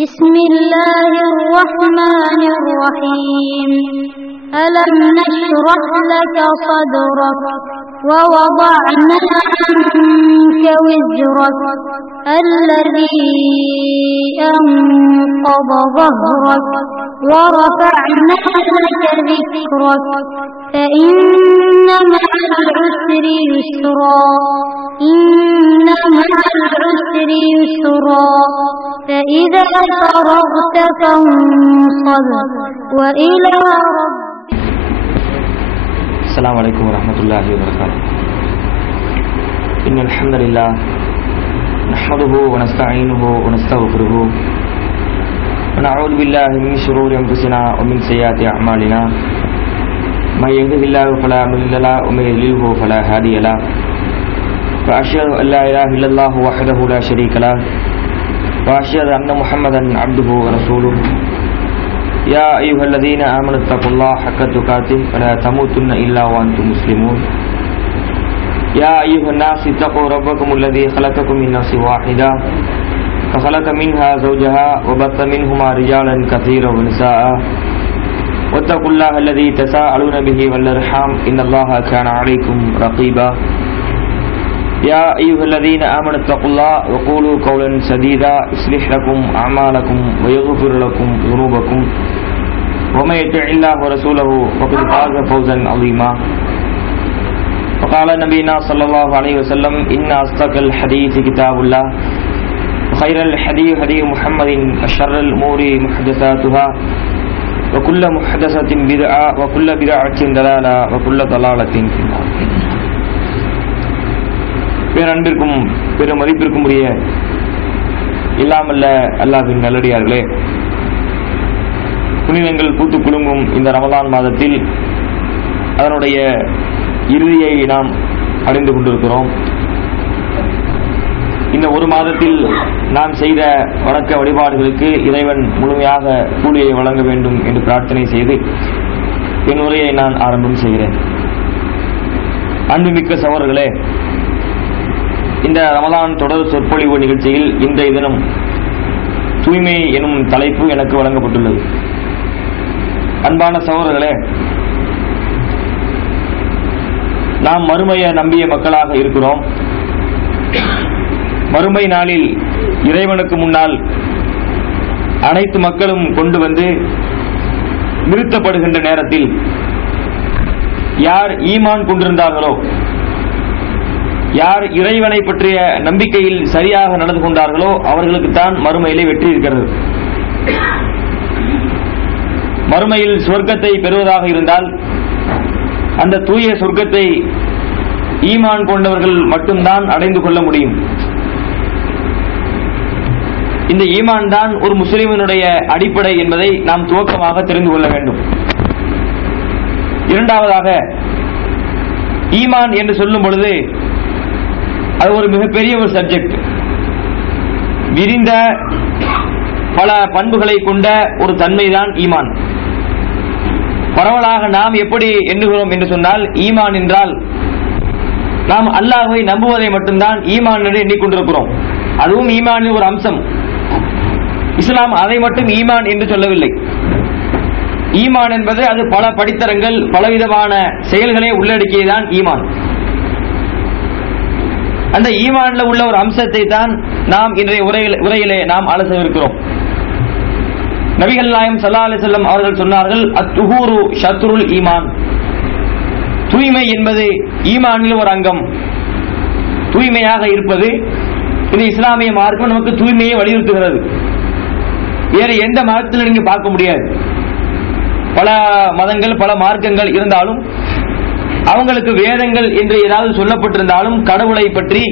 بسم الله الرحمن الرحيم ألم نشرح لك صدرك ووضعنا عنك وزرك الذي أنقض ظهرك ورفعنا لك ذكرك فإن مع العسر يسرا إن مع العسر يسرا فإذا فرغت فانصب وإلى ربك. السلام عليكم ورحمة الله وبركاته. إن الحمد لله نحمده ونستعينه ونستغفره ونعوذ بالله من شرور أنفسنا ومن سيئات أعمالنا من يهده الله فلا مضل له ومن يضلله فلا هادي له وأشهد أن لا إله إلا الله وحده لا شريك له وأشهد أن محمدا عبده ورسوله. يا أيها الذين آمنوا اتقوا الله حق تقاته ولا تموتن إلا وأنتم مسلمون. يا أيها الناس اتقوا ربكم الذي خلقكم من نفس واحدة فخلق منها زوجها وبث منهما رجالا كثيرا ونساء واتقوا الله الذي تساءلون به والأرحام إن الله كان عليكم رقيبا. يا أيها الذين آمنوا اتقوا الله وقولوا قولا سديدا يصلح لكم أعمالكم ويغفر لكم ذنوبكم ومن يطع الله ورسوله فقد فاز فوزا عظيما. وقال نبينا صلى الله عليه وسلم إن أصدق الحديث كتاب الله وخير الحديث هدي محمد وشر الأمور محدثاتها وكل محدثة بدعة وكل بدعة ضلالة وكل ضلالة في النار. பேரன்பிற்கும் பெரும் மதிப்பிற்கும் உரிய இல்லாமல்ல அல்லாஹ்வின் நல்லடியார்களே, புனிதங்கள் பூத்து குலுங்கும் இந்த ரமலான் மாதத்தில் அதனுடைய இறுதியை நாம் அடைந்து கொண்டிருக்கிறோம். இந்த ஒரு மாதத்தில் நாம் செய்த வணக்க வழிபாடுகளுக்கு இறைவன் முழுமையாக கூலியை வழங்க வேண்டும் என்று பிரார்த்தனை செய்து என் உரையை நான் ஆரம்பம் செய்கிறேன். அன்புமிக்க சகோதரர்களே, இந்த ரமலான் தொடர் சொற்பொழிவு நிகழ்ச்சியில் இன்றைய தினம் தூய்மை எனும் தலைப்பு எனக்கு வழங்கப்பட்டுள்ளது. அன்பான சகோதரர்களே, நாம் மறுமையை நம்பிய மக்களாக இருக்கிறோம். மறுமை நாளில் இறைவனுக்கு முன்னால் அனைத்து மக்களும் கொண்டு வந்து நிறுத்தப்படுகின்ற நேரத்தில் யார் ஈமான் கொண்டிருந்தார்களோ, யார் இறைவனை பற்றிய நம்பிக்கையில் சரியாக நடந்து கொண்டார்களோ அவர்களுக்கு தான் மறுமையிலே வெற்றி இருக்கிறது. மறுமையில் சொர்க்கத்தை பெறுவதாக இருந்தால் அந்த தூய சொர்க்கத்தை ஈமான் கொண்டவர்கள் மட்டும்தான் அடைந்து கொள்ள முடியும். இந்த ஈமான் தான் ஒரு முஸ்லிமினுடைய அடிப்படை என்பதை நாம் துவக்கமாக தெரிந்து கொள்ள வேண்டும். இரண்டாவதாக, ஈமான் என்று சொல்லும் பொழுது அது ஒரு மிகப்பெரிய ஒரு சப்ஜெக்ட். விரிந்த பல பண்புகளை கொண்ட ஒரு தன்மைதான் ஈமான். பரவலாக நாம் எப்படி எண்ணுகிறோம் என்று சொன்னால், ஈமான் என்றால் நாம் அல்லாஹ்வை நம்புவதை மட்டும்தான் ஈமான் என்று எண்ணிக்கொண்டிருக்கிறோம். அதுவும் ஈமானின் ஒரு அம்சம். இஸ்லாம் அதை மட்டும் ஈமான் என்று சொல்லவில்லை. ஈமான் என்பது அது பல படித்தரங்கள், பலவிதமான செயல்களை உள்ளடக்கியதான் ஈமான். அந்த ஈமான்ல உள்ள ஒரு அம்சத்தை தான் நாம் இன்றைய உரையிலே நாம் அலசவிருக்கிறோம். நபிகள் நாயகம் ஸல்லல்லாஹு அலைஹி வஸல்லம் அவர்கள் சொன்னார்கள், அத்துஹூரு ஷத்ருல் ஈமான். தூய்மை என்பது ஈமானில் ஒரு அங்கம். தூய்மையாக இருப்பது இது இஸ்லாமிய மார்க்கம் நமக்கு தூய்மையை வலியுறுத்துகிறது. வேறு எந்த மதத்தில் நீங்க பார்க்க முடியாது. பல மதங்கள் பல மார்க்கங்கள் இருந்தாலும் அவங்களுக்கு வேதங்கள் என்று ஏதாவது சொல்லப்பட்டிருந்தாலும் கடவுளை பற்றி,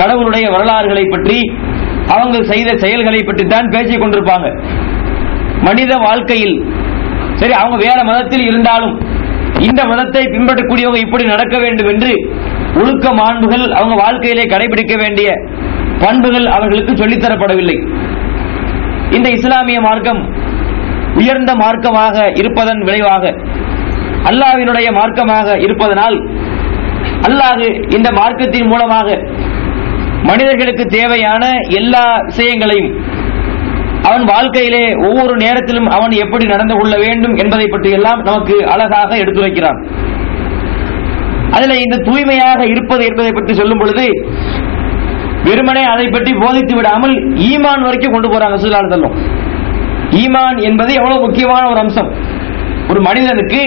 கடவுளுடைய வரலாறுகளை பற்றி, அவங்க செய்த செயல்களை பற்றி தான் பேசிக் கொண்டிருப்பாங்க. மனித வாழ்க்கையில் சரி, அவங்க வேற மதத்தில் இருந்தாலும் இந்த மதத்தை பின்பற்றக்கூடியவங்க இப்படி நடக்க வேண்டும் என்று ஒழுக்க மாண்புகள், அவங்க வாழ்க்கையிலே கடைபிடிக்க வேண்டிய பண்புகள் அவர்களுக்கு சொல்லித்தரப்படவில்லை. இந்த இஸ்லாமிய மார்க்கம் உயர்ந்த மார்க்கமாக இருப்பதன் விளைவாக, அல்லாஹ்வினுடைய மார்க்கமாக இருப்பதனால், அல்லாஹ் இந்த மார்க்கத்தின் மூலமாக மனிதர்களுக்கு தேவையான எல்லா விஷயங்களையும் அவன் வாழ்க்கையிலே ஒவ்வொரு நேரத்திலும் அவன் எப்படி நடந்து கொள்ள வேண்டும் என்பதை பற்றி எல்லாம் நமக்கு அழகாக எடுத்துரைக்கிறான். அதில் இந்த தூய்மையாக இருப்பது என்பதை பற்றி சொல்லும் பொழுது வெறுமனே அதை பற்றி போதித்து விடாமல் ஈமான் வரைக்கும் கொண்டு போறாங்க ஸல்லல்லாஹு அலைஹி வஸல்லம். ஈமான் என்பது எவ்வளவு முக்கியமான ஒரு அம்சம். ஒரு மனிதனுக்கு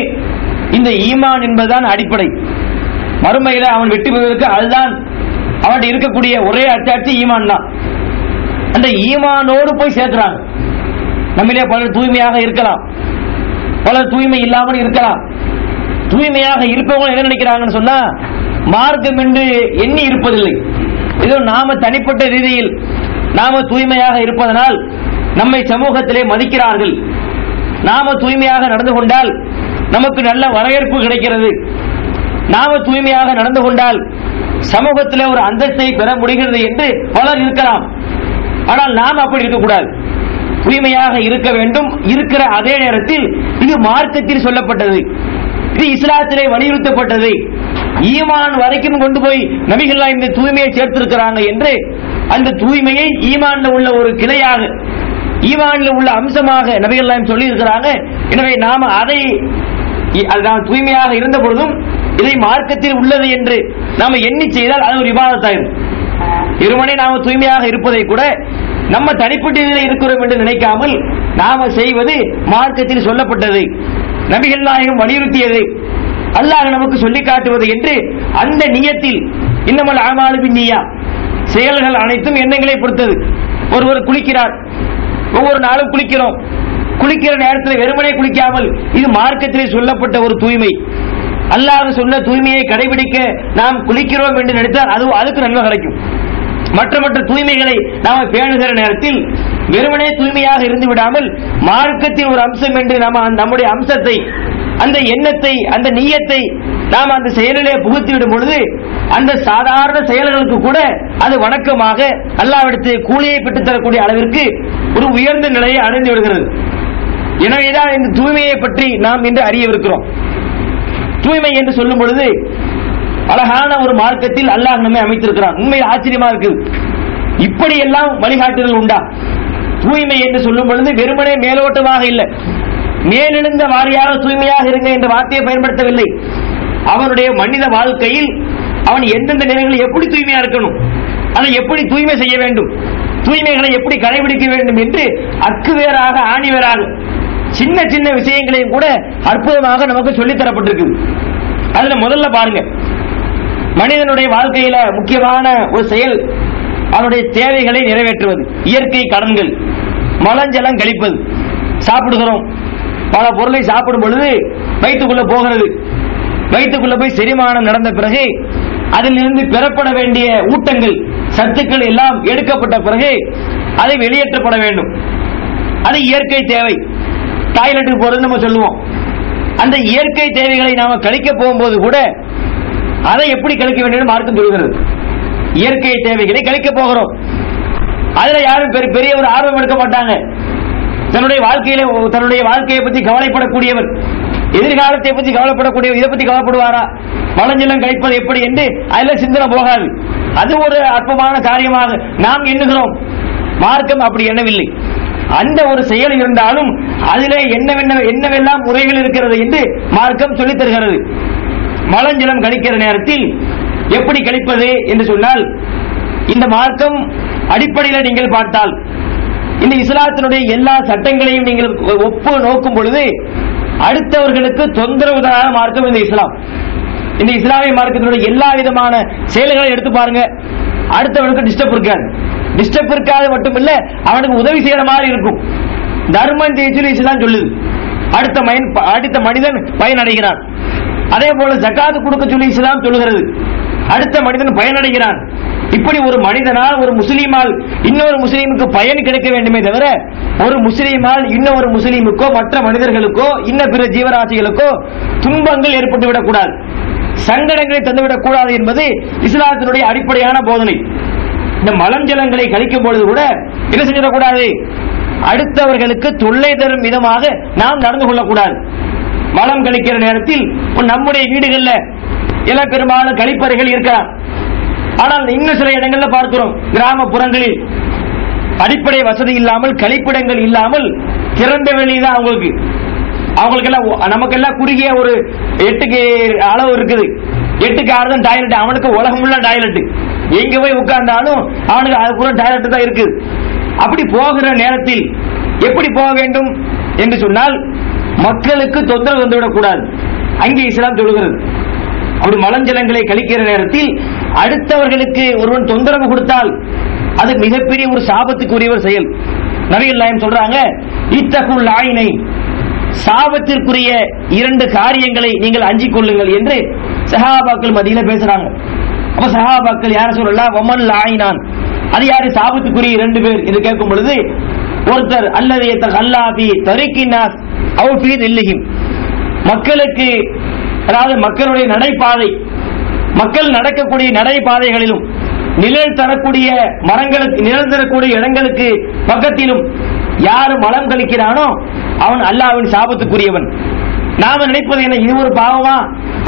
இந்த ஈமான் என்பதுதான் அடிப்படை. மறுமையில அவன் வெற்றி பெறுவதற்கு அதுதான் அவன் இருக்கக்கூடிய ஒரே அச்சாட்சி ஈமான் தான். அந்த ஈமானோடு போய் சேர்க்கிறாங்க. நம்மளே பலர் தூய்மையாக இருக்கலாம், பலர் தூய்மை இல்லாமல் இருக்கலாம். தூய்மையாக இருப்பவங்க என்ன நினைக்கிறாங்கன்னு சொன்னா மார்க்கம் என்று எண்ணி இருப்பதில்லை. ஏதோ நாம தனிப்பட்ட ரீதியில் நாம தூய்மையாக இருப்பதனால் நம்மை சமூகத்திலே மதிக்கிறார்கள், நாம தூய்மையாக நடந்து கொண்டால் நமக்கு நல்ல வரவேற்பு கிடைக்கிறது, நாம தூய்மையாக நடந்து கொண்டால் சமூகத்திலே ஒரு அந்தஸ்தை பெற முடிகிறது என்று பலர் இருக்கலாம். ஆனால் நாம் அப்படி இருக்கக்கூடாது. தூய்மையாக இருக்க வேண்டும். இருக்கிற அதே நேரத்தில் இது மார்க்கத்தில் சொல்லப்பட்டது, இது இஸ்லாத்திலே வலியுறுத்தப்பட்டது. ஈமான் வரைக்கும் கொண்டு போய் நபிகள் இந்த தூய்மையை சேர்த்திருக்கிறாங்க என்று அந்த தூய்மையை ஈமான்ல உள்ள ஒரு கிளையாக, ஈமான்ல உள்ள அம்சமாக நபிகள் சொல்லி இருக்கிறாங்க. எனவே நாம அதை தூய்மையாக இருந்த பொழுதும் இதை மார்க்கத்தில் உள்ளது என்று நாம எண்ணி செய்தால் அது ஒரு இபாதத்தாயிரும். இருமனே நாம தூய்மையாக இருப்பதை கூட நம்ம தனிப்பட்ட இருக்கிறோம் என்று நினைக்காமல் நாம செய்வது மார்க்கத்தில் சொல்லப்பட்டது, நபிகள் நாயகம் வலியுறுத்தியது, அல்லாஹ் நமக்கு சொல்லி காட்டுவது என்று அந்த நியத்தில் இன்னமல் அமாலு பின்னியா, செயல்கள் அனைத்தும் எண்ணங்களை பொறுத்தது. ஒருவர் குளிக்கிறார், ஒவ்வொரு நாளும் குளிக்கிறோம், குளிக்கிற நேரத்தில் வெறுமனே குளிக்காமல் இது மார்க்கத்திலே சொல்லப்பட்ட ஒரு தூய்மை, அல்லாஹ் சொன்ன தூய்மையை கடைபிடிக்க நாம் குளிக்கிறோம் என்று நினைத்தால் அதுக்கு நன்மை கிடைக்கும். மற்ற தூய்மைகளை நாம் பேணுகிற நேரத்தில் வெறுமனே தூய்மையாக இருந்து விடாமல் மார்க்கத்தின் ஒரு அம்சம் என்று நம்முடைய அம்சத்தை, அந்த எண்ணத்தை, அந்த நியத்தை நாம் அந்த செயலிலே புகுத்திவிடும் பொழுது அந்த சாதாரண செயல்களுக்கு கூட அது வணக்கமாக அல்லாஹ்விடத்து கூலியை பெற்றுத் தரக்கூடிய அளவிற்கு ஒரு உயர்ந்த நிலையை அடைந்து விடுகிறது. எனவேதான் இந்த தூய்மையை பற்றி நாம் இன்று அறியவிருக்கிறோம். தூய்மை என்று சொல்லும் பொழுது அழகான ஒரு மார்க்கத்தில் அல்லாஹ் நம்மை அமைத்திருக்கிறான். உண்மையில் ஆச்சரியமா இருக்குது. இப்படி எல்லாம் வழிகாட்டுதல் உண்டா? தூய்மை என்று சொல்லும் பொழுது வெறுமனே மேலோட்டமாக இல்லை, மேலெழுந்த வாரியாக தூய்மையாக இருங்க என்ற வார்த்தையை பயன்படுத்தவில்லை. அவனுடைய மனித வாழ்க்கையில் அவன் எந்தெந்த நிலைகளில் எப்படி தூய்மையா இருக்கணும், அதை எப்படி தூய்மை செய்ய வேண்டும், தூய்மைகளை எப்படி கடைபிடிக்க வேண்டும் என்று அக்குவேராக ஆணிவேராக சின்ன சின்ன விஷயங்களையும் கூட அற்புதமாக நமக்கு சொல்லித் தரப்பட்டிருக்கு. அதுல முதல்ல பாருங்க, மனிதனுடைய வாழ்க்கையில முக்கியமான ஒரு செயல் அவனுடைய தேவைகளை நிறைவேற்றுவது. இயற்கை கடன்கள், மலஞ்சலம் கழிப்பது. சாப்பிடுகிறோம், பல பொருளை சாப்பிடும் பொழுது வயிற்றுக்குள்ள போகிறது, வயிற்றுக்குள்ள போய் செரிமானம் நடந்த பிறகு அதிலிருந்து பெறப்பட வேண்டிய ஊட்டங்கள், சத்துக்கள் எல்லாம் எடுக்கப்பட்ட பிறகு அதை வெளியேற்றப்பட வேண்டும். அது இயற்கை தேவை. டாய்லெட்டுக்கு போறது நம்ம சொல்லுவோம். அந்த இயற்கை தேவைகளை நாம கழிக்க போகும்போது கூட அதை எப்படி கழிக்க வேண்டும் மார்க்கம் சொல்கிறது. இயற்கை தேவைகளை கழிக்க போகிறோம், அதுல யாரும் பெரிய ஒரு ஆர்வம் எடுக்க மாட்டாங்க. தன்னுடைய வாழ்க்கையை பற்றி கவலைப்படக்கூடியவர், எதிர்காலத்தை பற்றி கவலைப்படக்கூடியவர் இதை பற்றி கவலைப்படுவாரா? மலஞ்சலம் கழிப்பது எப்படி என்று அதுல சிந்தனை போகாது. அது ஒரு அற்பமான காரியமாக நாம் எண்ணுகிறோம். மார்க்கம் அப்படி எண்ணவில்லை. அந்த ஒரு செயல் இருந்தாலும் அதிலே என்னவெல்லாம் முறைகள் இருக்கிறது என்று மார்க்கம் சொல்லித் தருகிறது. மலஞ்சலம் கழிக்கிற நேரத்தில் எப்படி கழிப்பது என்று சொன்னால், இந்த மார்க்கம் அடிப்படையில் நீங்கள் பார்த்தால் இந்த இஸ்லாத்தினுடைய எல்லா சட்டங்களையும் நீங்கள் ஒப்பு நோக்கும் பொழுது அடுத்தவர்களுக்கு தொந்தரவு தராத மார்க்கம் இந்த இஸ்லாம். இந்த இஸ்லாமிய மார்க்கத்தினுடைய எல்லா விதமான செயல்களை எடுத்து பாருங்க, அடுத்தவனுக்கு டிஸ்டர்ப் இருக்காது. டிஸ்டர்ப் இருக்காது மட்டுமில்ல, அவனுக்கு உதவி செய்யற மாதிரி இருக்கும். தர்மம் இஸ்லாம் சொல்லுது, அடுத்த மனிதன் பயனடைகிறான். அதே போல ஜகாத் கொடுக்க சொல்லி இஸ்லாம் சொல்லுகிறது, அடுத்த மனிதன் பயனடைகிறான். இப்படி ஒரு மனிதனால், ஒரு முஸ்லீமால் இன்னொரு முஸ்லீமுக்கு பயன் கிடைக்க வேண்டுமே தவிர ஒரு முஸ்லீமால் இன்னொரு முஸ்லீமுக்கோ மற்ற மனிதர்களுக்கோ இன்ன பிற ஜீவராசிகளுக்கோ துன்பங்கள் ஏற்பட்டுவிடக் கூடாது, சங்கடங்களை தந்துவிடக் கூடாது என்பது இஸ்லாத்தினுடைய அடிப்படையான போதனை. இந்த மலஞ்சலங்களை கழிக்கும் பொழுது கூட என்ன செஞ்சிடக்கூடாது, அடுத்தவர்களுக்கு தொல்லை தரும் விதமாக நாம் நடந்து கொள்ளக்கூடாது. மலம் கழிக்கிற நேரத்தில் நம்முடைய வீடுகள்ல எல்லாம் பெரும்பாலும் கழிப்பறைகள் இருக்கலாம். ஆனால் இன்னும் சில இடங்கள்ல பார்க்கிறோம், கிராமப்புறங்களில் அடிப்படை வசதி இல்லாமல், கழிப்பிடங்கள் இல்லாமல் திறந்த வெளிதான் அவங்களுக்கெல்லாம். நமக்கெல்லாம் குறுகிய ஒரு 8 அளவு இருக்குது, 8க்கு 6 தான் டாய்லெட். அவனுக்கு உலகம் உள்ள டாய்லெட், எங்க போய் உட்கார்ந்தாலும் அவனுக்கு அது பூரா டாய்லெட் தான் இருக்குது. அப்படி போகிற நேரத்தில் எப்படி போக வேண்டும் என்று சொன்னால், மக்களுக்கு தொந்தரவு வந்துவிடக்கூடாது. அங்கே இஸ்லாம் சொல்லுகிறது, அப்படி மலஞ்சலங்களை கழிக்கிற நேரத்தில் அடுத்தவர்களுக்கு ஒருவன் தொந்தரவு கொடுத்தால் அது மிகப்பெரிய ஒரு சாபத்துக்குரிய ஒரு செயல். நபிகள் நாயகம் சொல்றாங்க, இத்தகுல் ஆயினை, சாபத்திற்குரிய 2 காரியங்களை நீங்கள் அஞ்சிக் கொள்ளுங்கள் என்று சஹாபாக்கள் மத்தியில பேசுறாங்க. அப்ப சஹாபாக்கள் யார சொல்லலாம், வமல் ஆயினான், அது யாரு சாபத்துக்குரிய 2 பேர் என்று கேட்கும் பொழுது, ஒருத்தர் அல்லது அல்லாஹி தரிக்கினாஸ் அவுஃபீத் இல்லிஹிம், மக்களுக்கு, அதாவது மக்களுடைய நடைபாதை, மக்கள் நடக்கக்கூடிய நடைபாதைகளிலும் நிழல் தரக்கூடிய மரங்களுக்கு, நிழல் தரக்கூடிய இடங்களுக்கு பக்கத்திலும் யாரு மலம் கழிக்கிறானோ அவன் அல்லாஹ்வின் சாபத்துக்குரியவன். நாம நினைப்பது என்ன, இது ஒரு பாவமா,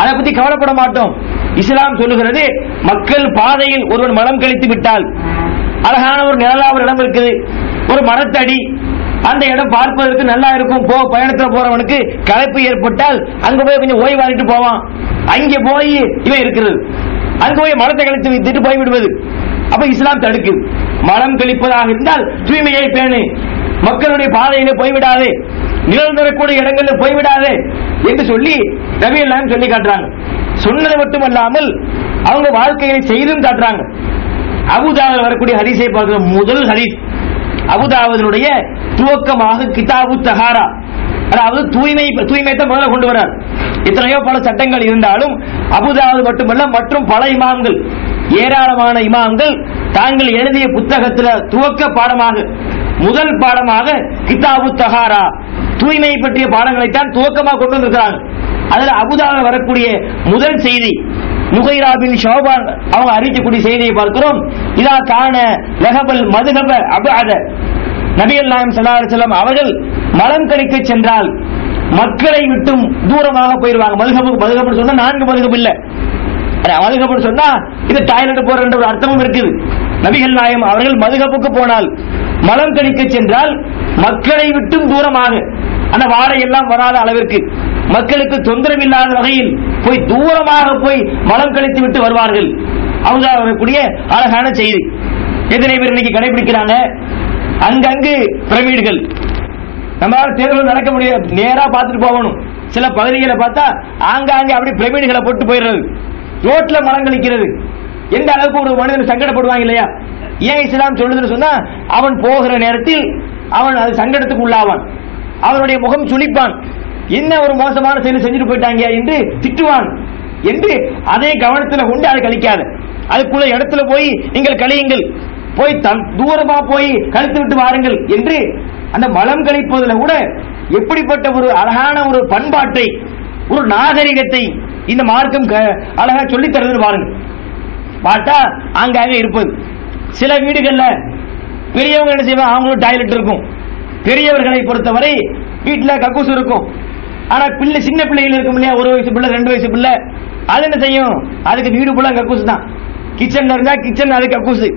அதை பத்தி கவலைப்பட மாட்டோம். இஸ்லாம் சொல்லுகிறது, மக்கள் பாதையில் ஒருவன் மலம் கழித்து விட்டால், அழகான ஒரு நிழலா ஒரு இடம் இருக்குது, ஒரு மரத்தடி, அந்த இடம் பார்ப்பதற்கு நல்லா இருக்கும், பயணத்துல போறவனுக்கு களைப்பு ஏற்பட்டால் அங்க போய் கொஞ்சம் ஓய்வாரிட்டு போவான். அங்கே போய் இவன் இருக்கிறது, அங்க போய் மலத்தை கழித்து வைத்துட்டு போய்விடுவது. அப்ப இஸ்லாம் தடுக்குது. மலம் கழிப்பதாக இருந்தால் தூய்மையை பேணு, மக்களுடைய பாதையில போய்விடாது, நிழல் தரக்கூடிய இடங்களில் போய்விடாது என்று சொல்லி நபிகள் நாயகம் சொல்லி காட்டுறாங்க. சொன்னது மட்டுமல்லாமல் அவங்க வாழ்க்கையை செய்தும் காட்டுறாங்க. அபூதாவுதில் வரக்கூடிய ஹதீஸை பார்க்கிற முதல் ஹதீஸ், அபூதாவுதினுடைய துவக்கமாக கிதாபு தஹாரா, அதாவது தூய்மை தான் முதல்ல கொண்டு வரார். எத்தனையோ பல சட்டங்கள் இருந்தாலும் அபூதாவுது மட்டுமல்ல, மற்றும் பல இமாம்கள், ஏராளமான இமாம்கள் தாங்கள் எழுதிய புத்தகத்தில் துவக்க பாடமாக, முதல் பாடமாக கிதாபு தஹாரா, தூய்மை பற்றிய பாடங்களைத்தான் துவக்கமாக கொண்டு வந்திருக்கிறாங்க. அதுல அபூதாவுதில் வரக்கூடிய முதல் செய்தி, நுகைரா பின் ஷௌபான் அவங்க அறிவிக்கக்கூடிய செய்தியை பார்க்கிறோம். இதா கான லஹபல் மதுஹப அபஅத, நபிகள் நாயகம் ஸல்லல்லாஹு அலைஹி வஸல்லம் அவர்கள் மலம் கழிக்க சென்றால் மக்களை விட்டும் தூரமாக போயிருவாங்க. மதுஹபு சொன்னா 4 மதுஹபு இல்ல, மதுஹபு சொன்னா இது டாய்லெட் போற ஒரு அர்த்தமும் இருக்குது. நபிகள் நாயகம் அவர்கள் மதுஹபுக்கு போனால், மலம் கழிக்க சென்றால் மக்களை விட்டும் தூரமாக, அந்த வாடை எல்லாம் வராத அளவிற்கு, மக்களுக்கு தொந்தரவு இல்லாத வகையில் போய் தூரமாக போய் மலம் கழித்து விட்டு வருவார்கள். அவங்க வரக்கூடிய அழகான செய்தி. எத்தனை பேர் இன்னைக்கு கடைபிடிக்கிறாங்க? அங்கங்கு பிரமிடுகள், நம்மளால தேர்தல் நடக்க முடியாது, நேரா பார்த்துட்டு போகணும். சில பகுதிகளை பார்த்தா ஆங்காங்கே அப்படி பிரமிடுகளை போட்டு போயிடுறது, ரோட்ல மலம் கழிக்கிறது. எந்த அளவுக்கு ஒரு மனிதன் சங்கடப்படுவாங்க இல்லையா? ஏன் இஸ்லாம் சொல்லுதுன்னு சொன்னா, அவன் போகிற நேரத்தில் அவன் அது சங்கடத்துக்கு உள்ளாவான், அவனுடைய முகம் சுளிப்பான், என்ன ஒரு மோசமான செயலை செஞ்சுட்டு போயிட்டாங்க என்று திட்டுவான் என்று அதே கவனத்தில் கொண்டு அதை கழிக்காத, அதுக்குள்ள இடத்துல போய் நீங்கள் கழியுங்கள், போய் தூரமா போய் கழித்து விட்டு வாருங்கள் என்று அந்த மலம் கழிப்பதில் கூட எப்படிப்பட்ட ஒரு அழகான ஒரு பண்பாட்டை, ஒரு நாகரிகத்தை இந்த மார்க்கம் அழகா சொல்லி தருது பாருங்க. பார்த்தா அங்காக இருப்பது. சில வீடுகள்ல பெரியவங்க என்ன செய்வாங்க, அவங்களும் டாய்லெட் இருக்கும். பெரியவர்களை பொறுத்தவரை வீட்டில் கக்கூசு இருக்கும். ஆனா பிள்ளை, சின்ன பிள்ளைகள் இருக்கும் இல்லையா, 1 வயசு பிள்ளை, 2 வயசு பிள்ளை, அது என்ன செய்யும், அதுக்கு வீடு ஃபுல்லா கக்கூசு தான். கிச்சன்ல இருந்தா கிச்சன் அது கக்கூசு,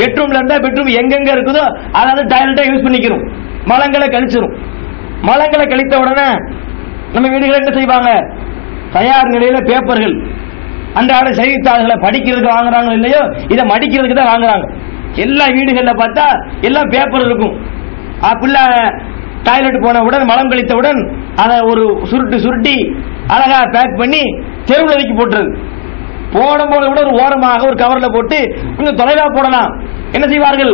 பெட்ரூம்ல இருந்தா பெட்ரூம், எங்கெங்க இருக்குதோ அதாவது டாய்லெட்டா யூஸ் பண்ணிக்கிறோம். மலங்களை கழிச்சிரும். மலங்களை கழித்த உடனே நம்ம வீடுகள் என்ன செய்வாங்க, தயார் நிலையில பேப்பர்கள், அன்றாட செய்தித்தாள்களை படிக்கிறதுக்கு வாங்குறாங்க இல்லையோ, இதை மடிக்கிறதுக்கு தான் வாங்குறாங்க. எல்லா வீடுகள்ல பார்த்தா எல்லாம் பேப்பர் இருக்கும். பிள்ளை டாய்லெட் போனவுடன், மலம் கழித்தவுடன் அதை ஒரு சுருட்டி அழகா பேக் பண்ணி தெருவில் ஒதுக்கி போட்டுறது. போன போல கூட ஒரு ஓரமாக ஒரு கவர்ல போட்டு கொஞ்சம் தொலைவா போடலாம். என்ன செய்வார்கள்,